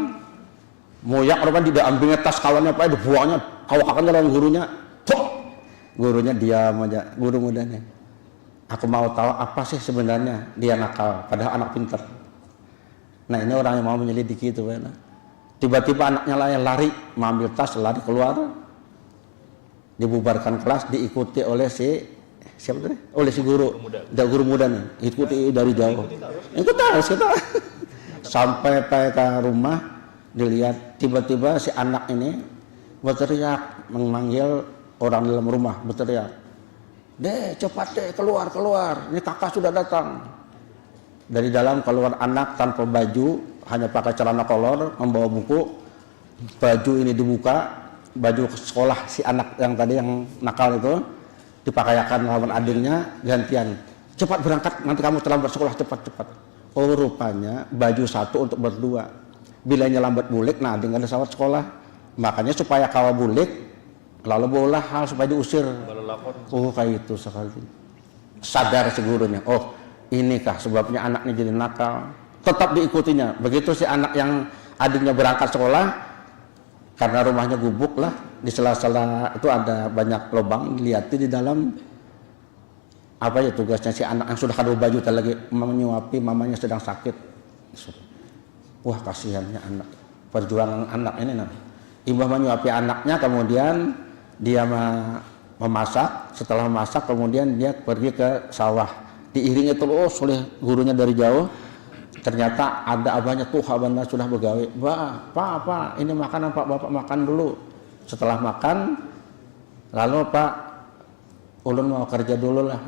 Moyak orang tidak ambilnya tas kawannya Pak, dibuangnya, kawakan dalam gurunya. Gurunya diam aja, guru mudanya. Aku mau tahu apa sih sebenarnya dia nakal, padahal anak pintar. Nah ini orang yang mau menyelidiki itu. Tiba-tiba anaknya lari, mengambil tas, lari keluar. Dibubarkan kelas, diikuti oleh siapa tadi? Oleh si guru, guru muda nih, ikuti dari jauh. Ikut terus kita. Sampai ke rumah, dilihat tiba-tiba si anak ini berteriak, memanggil orang dalam rumah, berteriak, "Deh, cepat deh, keluar, ini kakak sudah datang." Dari dalam keluar anak tanpa baju, hanya pakai celana kolor, membawa buku. Baju ini dibuka, baju sekolah si anak yang tadi yang nakal itu, dipakaikan lawan adiknya, gantian. "Cepat berangkat, nanti kamu terlambat sekolah, cepat." Oh rupanya baju satu untuk berdua. Bilanya lambat bulik, nah adik ada sawat sekolah. Makanya supaya kawa bulik, lalu bola hal supaya diusir. Oh kayak itu sekali. Sadar si gurunya, oh inikah sebabnya anaknya jadi nakal. Tetap diikutinya. Begitu si anak yang adiknya berangkat sekolah, karena rumahnya gubuk lah, di sela-sela itu ada banyak lubang, dilihat di dalam apa ya tugasnya si anak yang sudah kada baju lagi menyuapi mamanya sedang sakit. Wah kasihannya anak, perjuangan anak ini nah. Imbah menyuapi anaknya, kemudian dia memasak. Setelah memasak kemudian dia pergi ke sawah, diiringi terus oleh gurunya dari jauh. Ternyata ada abahnya tuh, abahnya sudah begawe. Pak, ini makanan Pak, Bapak makan dulu. Setelah makan, lalu Pak, ulun mau kerja dulu lah.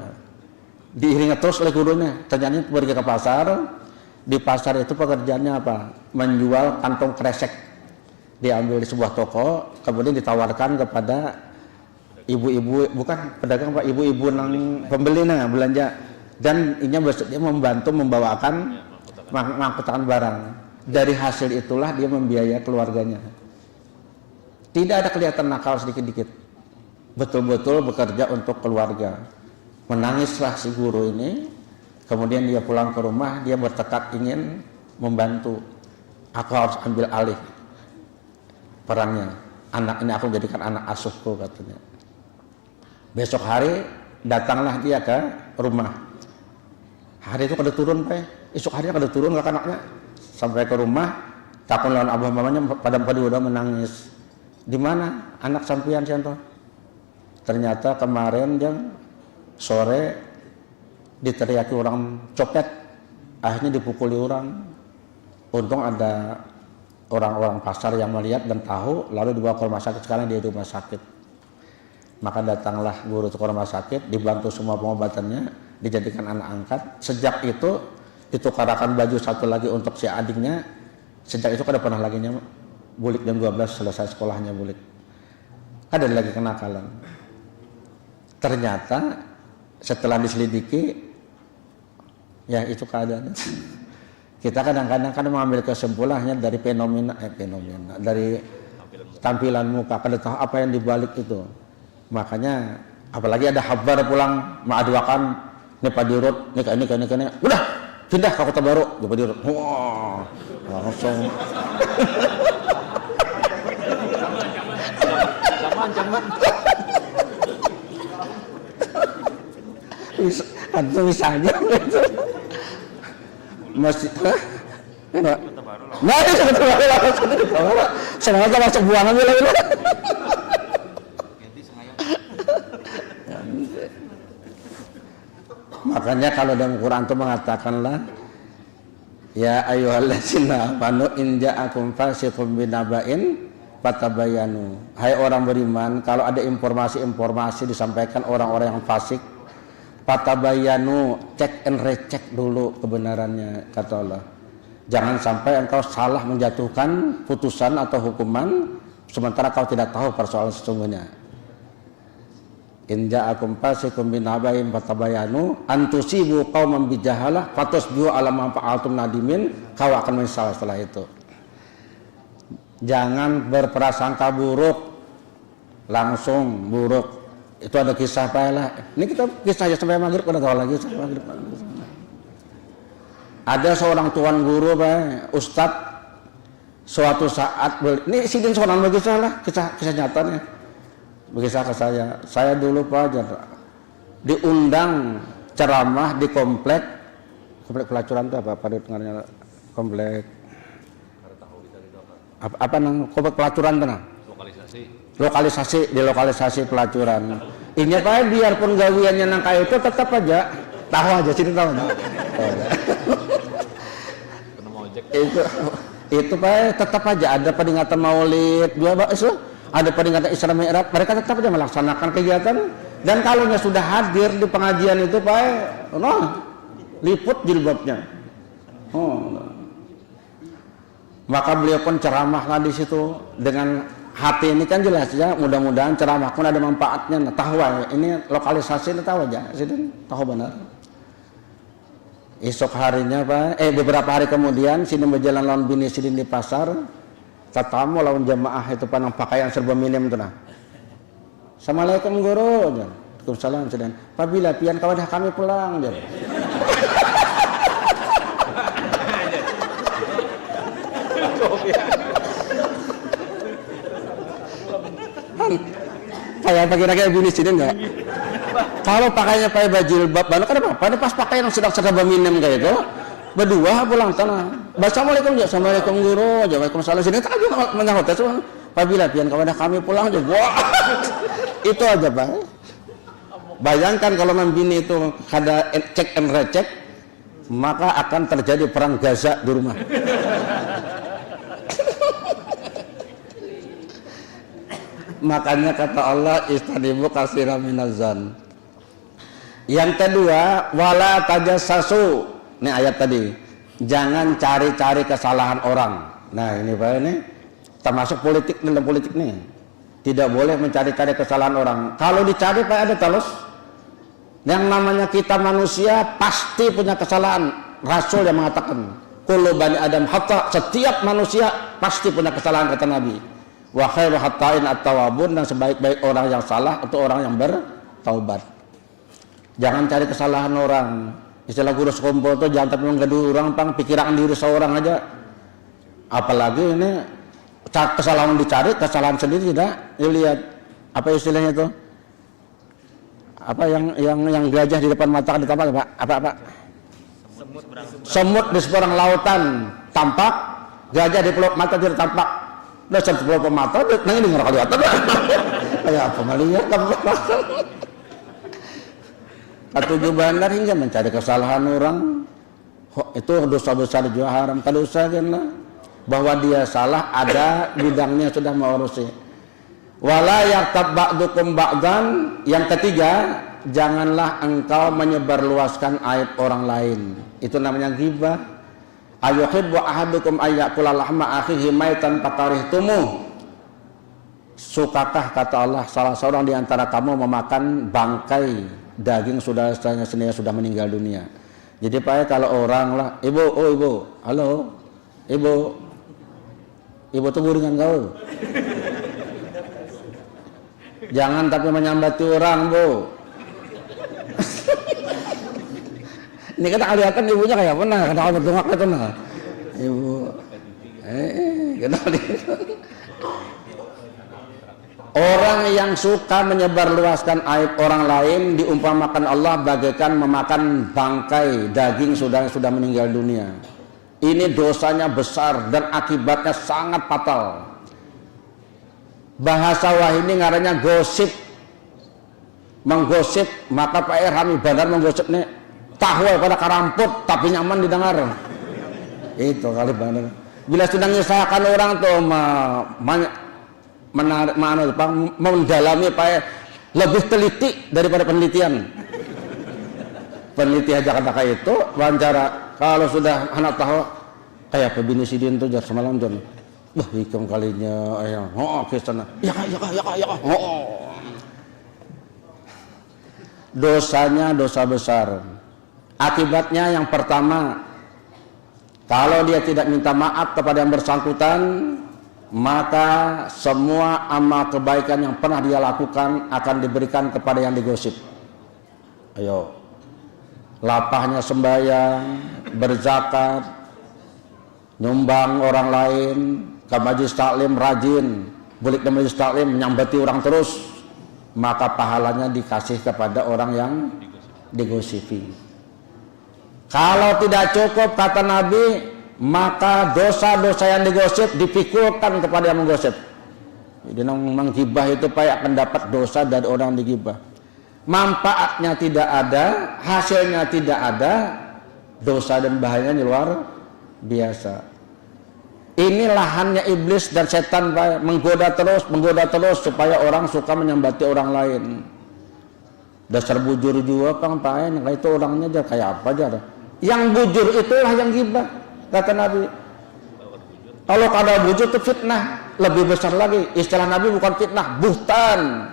Diiringi terus oleh gurunya. Ternyata pergi ke pasar. Di pasar itu pekerjaannya apa? Menjual kantong kresek. Diambil di sebuah toko, kemudian ditawarkan kepada ibu-ibu, bukan pedagang Pak, ibu-ibu nang pembeli nah belanja. Dan ini dia membantu membawakan mengangkutkan barang. Dari hasil itulah dia membiayai keluarganya. Tidak ada kelihatan nakal sedikit-dikit. Betul-betul bekerja untuk keluarga. Menangislah si guru ini. Kemudian dia pulang ke rumah, dia bertekad ingin membantu. Aku harus ambil alih perannya. Anak ini aku jadikan anak asuhku katanya. Besok hari datanglah dia ke rumah. Hari itu kada turun Pak. Esok hari kada turun ke anaknya. Sampai ke rumah, takon lawan abah mamanya pada udah menangis. Di mana anak sampean sianto? Ternyata kemarin jam sore diteriaki orang copet, akhirnya dipukuli orang. Untung ada orang-orang pasar yang melihat dan tahu, lalu dibawa ke rumah sakit. Sekarang dia di rumah sakit. Maka datanglah guru ke rumah sakit, dibantu semua pengobatannya, dijadikan anak angkat. Sejak itu ditukarakan baju satu lagi untuk si adiknya. Sejak itu kada pernah lagi bulik jam 12 selesai sekolahnya bulik. ada lagi kenakalan. Ternyata setelah diselidiki, ya itu keadaan. Kita kadang-kadang kan mengambil kesimpulannya dari fenomena, dari tampilan muka, kada tahu apa yang dibalik itu. Makanya apalagi ada kabar pulang mengadukan nih Pak Dirut, nih ini, udah pindah ke Kota Baru, Pak Dirut. Wah, langsung. Sama ancaman. Bisa aja gitu. Masih, nah, senang masuk buangan dulu. Makanya kalau dalam Quran itu mengatakanlah, ya ayyuhallazina amanu in ja'akum fasiqun binaba'in fatabayanu. Hai orang beriman, kalau ada informasi disampaikan orang-orang yang fasik, fatabayanu, cek and recheck dulu kebenarannya, kata Allah. Jangan sampai engkau salah menjatuhkan putusan atau hukuman sementara kau tidak tahu persoalan sesungguhnya. In ja'akum fasiqun binaba'in fatabayanu antusibu qauman bijahalah fatusbihu ala ma fa'altum nadimin, kau akan menyesal setelah itu. Jangan berprasangka buruk, langsung buruk. Itu ada kisah apa lah. Ini kita kisahnya sampai maghrib, udah tahu lagi sampai maghrib. Ada seorang tuan guru, ustadz, suatu saat, ini sidin seorang bagi saya, kisah nyatanya. Berkisah ke saya dulu Pak, diundang ceramah di komplek pelacuran itu apa? Pada dengarnya komplek. Apa nang komplek pelacuran itu nang? Lokalisasi pelacuran. Ini Pak, biarpun gawiannya nang kayak itu tetap aja tahu aja sini tahu aja. itu Pak, tetap aja ada peringatan Maulid, ada peringatan Isra Mi'raj, mereka tetap aja melaksanakan kegiatan. Dan kalau sudah hadir di pengajian itu Pak, liput jilbabnya. Maka beliau pun ceramahlah di situ dengan hati ini kan jelas ya, mudah-mudahan ceramah pun ada manfaatnya. Nah, tahu ya, ini lokalisasi ini tahu aja, sidin tahu benar. Esok harinya Pak, beberapa hari kemudian sidin berjalan lawan bini sidin di pasar, tatamu lawan jamaah itu panang pakaian serba minim itu nah. Assalamualaikum guru, waalaikumsalam sidin. Apabila pian kawadah kami pulang, kayak apa kira-kira bini sini enggak? Kalau pakainya pakai baju jilbab, kan apa? Pada pas pakaian yang sedang minim kayak itu, berdua pulang tanah. Assalamualaikum, assalamualaikum guru, waalaikumsalam. Sini tak juga menyahut itu. Apabila pian kepada kami pulang aja, wah, itu aja Pak. Bayangkan kalau membini itu ada cek and recheck, maka akan terjadi perang Gaza di rumah. Makanya kata Allah, istanibu katsiran minazan. Yang kedua, wala tajassasu. Ini ayat tadi. Jangan cari-cari kesalahan orang. Nah, ini Pak, ini termasuk politik, dalam politik nih. Tidak boleh mencari-cari kesalahan orang. Kalau dicari Pak, ada talus. Yang namanya kita manusia pasti punya kesalahan. Rasul yang mengatakan, kullu bani Adam khata', setiap manusia pasti punya kesalahan, kata Nabi. Wa khairu hatta'in at-tawwabun, dan sebaik-baik orang yang salah itu orang yang bertaubat. Jangan cari kesalahan orang. Istilah guru sekompol itu jangan tapi menggaduh orang, pang pikiran diri seorang aja. Apalagi ini kesalahan dicari, kesalahan sendiri tidak dilihat. Apa istilahnya itu? Apa yang gajah di depan mata ditambah Pak? Apa? Semut di seberang lautan tampak, gajah di peluk mata tidak tampak. Dah sampai peluk mata, nang ini ngerak di atas. Kayak apa malingnya? Ketujuh bandar hingga mencari kesalahan orang, itu dosa besar juga haram. Kalau usahakanlah bahwa dia salah, ada bidangnya sudah mengurusi. Wala yaktab ba'dukum ba'dan. Yang ketiga, janganlah engkau menyebarluaskan aib orang lain. Itu namanya ghibah. Ayuhibbu ahadukum ayyakula lahma akhihi maitan fakarihtumu. sukakah kata Allah salah seorang di antara kamu memakan bangkai daging saudaranya sendiri sudah meninggal dunia? Jadi Pak, kalau orang lah, ibu, halo, ibu tunggu dengan kau. Jangan tapi menyambati orang, Bu. Ini kita kelihatan ibunya kayak mana, kadang berdongak itu nah. Ibu, kita lihat. Orang yang suka menyebarluaskan aib orang lain diumpamakan Allah bagaikan memakan bangkai daging sudah meninggal dunia. Ini dosanya besar dan akibatnya sangat fatal. Bahasa wahini ngarannya gosip. Menggosip, maka Pak Erhami Bandar menggosip nih tahu pada karamput tapi nyaman didengar. Itu kali Bandar. Bila sudah mengisahkan orang tuh mendalami Pak, lebih teliti daripada penelitian. Peneliti aja kata itu wawancara. Kalau sudah anak tahu kayak pebini sidin tuh jar semalam jar. Wah, ikam kalinya ayam. Oh, ke sana. Ya. Oh. Dosanya dosa besar. Akibatnya yang pertama, kalau dia tidak minta maaf kepada yang bersangkutan, maka semua amal kebaikan yang pernah dia lakukan akan diberikan kepada yang digosip. Ayo, lapahnya sembahyang, berzakat, nyumbang orang lain, ke majelis taklim rajin, bulik ke majelis taklim menyambati orang terus, maka pahalanya dikasih kepada orang yang digosipi. Kalau tidak cukup kata Nabi, maka dosa-dosa yang digosip dipikulkan kepada yang menggosip. Jadi menggibah itu Pak akan dapat dosa dari orang yang digibah. Manfaatnya tidak ada, hasilnya tidak ada, dosa dan bahayanya luar biasa. Ini lahannya iblis dan setan Pak, menggoda terus supaya orang suka menyambati orang lain. Dasar bujur juga Pak, itu orangnya aja kayak apa aja. Yang bujur itulah yang gibah. Kata Nabi, kalau kada bujur itu fitnah, lebih besar lagi. Istilah Nabi bukan fitnah, buhtan,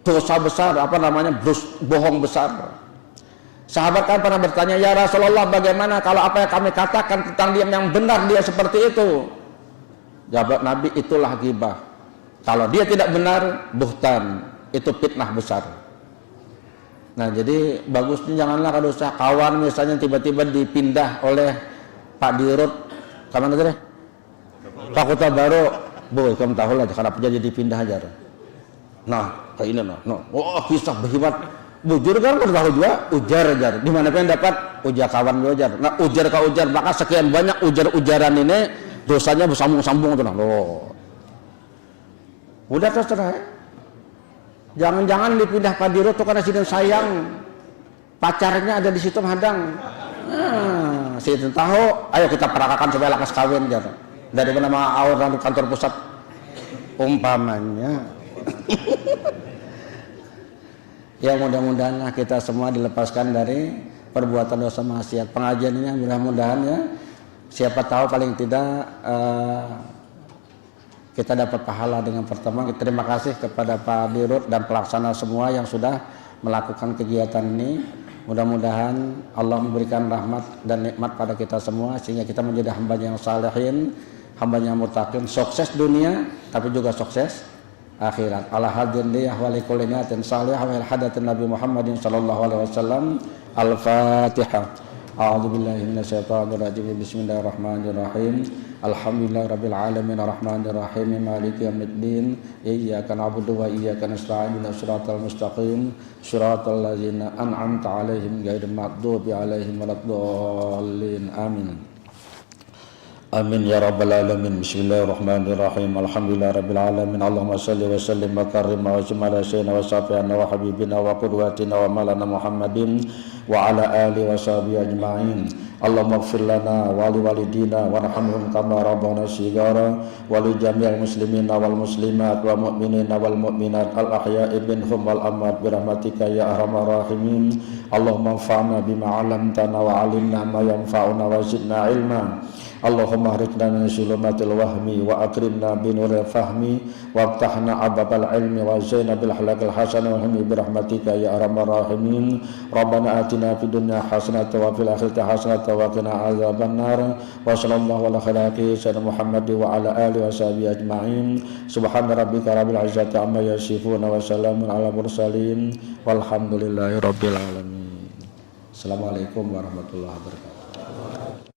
dosa besar, apa namanya, bohong besar. Sahabat kan pernah bertanya, ya Rasulullah, bagaimana kalau apa yang kami katakan tentang dia yang benar dia seperti itu? Jawab Nabi, itulah ghibah. Kalau dia tidak benar, buhtan, itu fitnah besar. Nah, jadi bagusnya janganlah kalau usah kawan misalnya tiba-tiba dipindah oleh Pak Dirut, kemana tadi? Pak Kota Baru, boy, kamu tahu lah, kenapa jadi dipindah aja. Nah, kayak ini, oh kisah berhebat, bujur kan tahu juga, ujar ajar. Di mana pengen dapat ujar kawan ujar. Nah, ujar ke ujar, maka sekian banyak ujar-ujaran ini dosanya bersambung-sambung tuh, nah, loh. Udah terserah. Jangan-jangan dipindah Pak Dirut tuh karena sidin sayang, pacarnya ada di situ hadang. Nah, sidin tahu, ayo kita perakakan supaya lakas kawin gitu. Dari nama orang di kantor pusat umpamanya. Ya mudah-mudahan kita semua dilepaskan dari perbuatan dosa maksiat. Pengajian ini mudah-mudahan ya, siapa tahu paling tidak kita dapat pahala dengan pertama. Terima kasih kepada Pak Dirut dan pelaksana semua yang sudah melakukan kegiatan ini. Mudah-mudahan Allah memberikan rahmat dan nikmat pada kita semua sehingga kita menjadi hamba yang salihin, hamba yang muttaqin, sukses dunia tapi juga sukses akhirat. Ala hadiniyah wa likulli niyatin salihah wa hadatin Nabi Muhammadin sallallahu alaihi wasallam. Al-Fatihah. A'udzu billahi minasyaitonir rajim. Bismillahirrahmanirrahim. Alhamdulillahirabbil alamin arrahmanir rahim maliki yaumiddin. Iyyaka na'budu wa iyyaka nasta'in. Shiratal mustaqim. Shiratal ladzina an'amta 'alaihim ghairil maghdubi 'alaihim waladdallin. Amin. Amin ya rabbal alamin. Bismillahirrahmanirrahim. Alhamdulillahirabbil alamin. Allahumma shalli wa sallim wa karrim wa ajmal ala sayyidina wa syafi'ina wa habibina wa qudwatina wa maulana Muhammadin wa ala alihi wa sahbihi ajma'in. Allahumma ighfir lana wa li walidina warhamhum kama rabbana shighara wa li jami'il muslimina wal muslimat wa mu'minina wal mu'minat al ahya'i minhum wal amwat bi rahmatika ya arhamar rahimin. Allahumma anfa'na bima 'allamtana wa 'allimna ma yanfa'una wa zidna ilma. Allahumma akhrijna min zulumatil wahmi wa akrimna bi nuril fahmi waftahna ababal ilmi wa zaina bil halakil hasanah wa hamdi bi rahmatika ya arhamar rahimin. Rabbana atina fid dunya hasanatan wa fil akhirati hasanatan wa qina azabannar. Wa sallallahu ala khalaqi sayyidina Muhammad wa ala alihi wa sahbihi ajma'in. Subhana rabbika rabbil izzati amma yasifun wa salamun ala mursalin walhamdulillahi rabbil alamin. Assalamualaikum warahmatullahi wabarakatuh.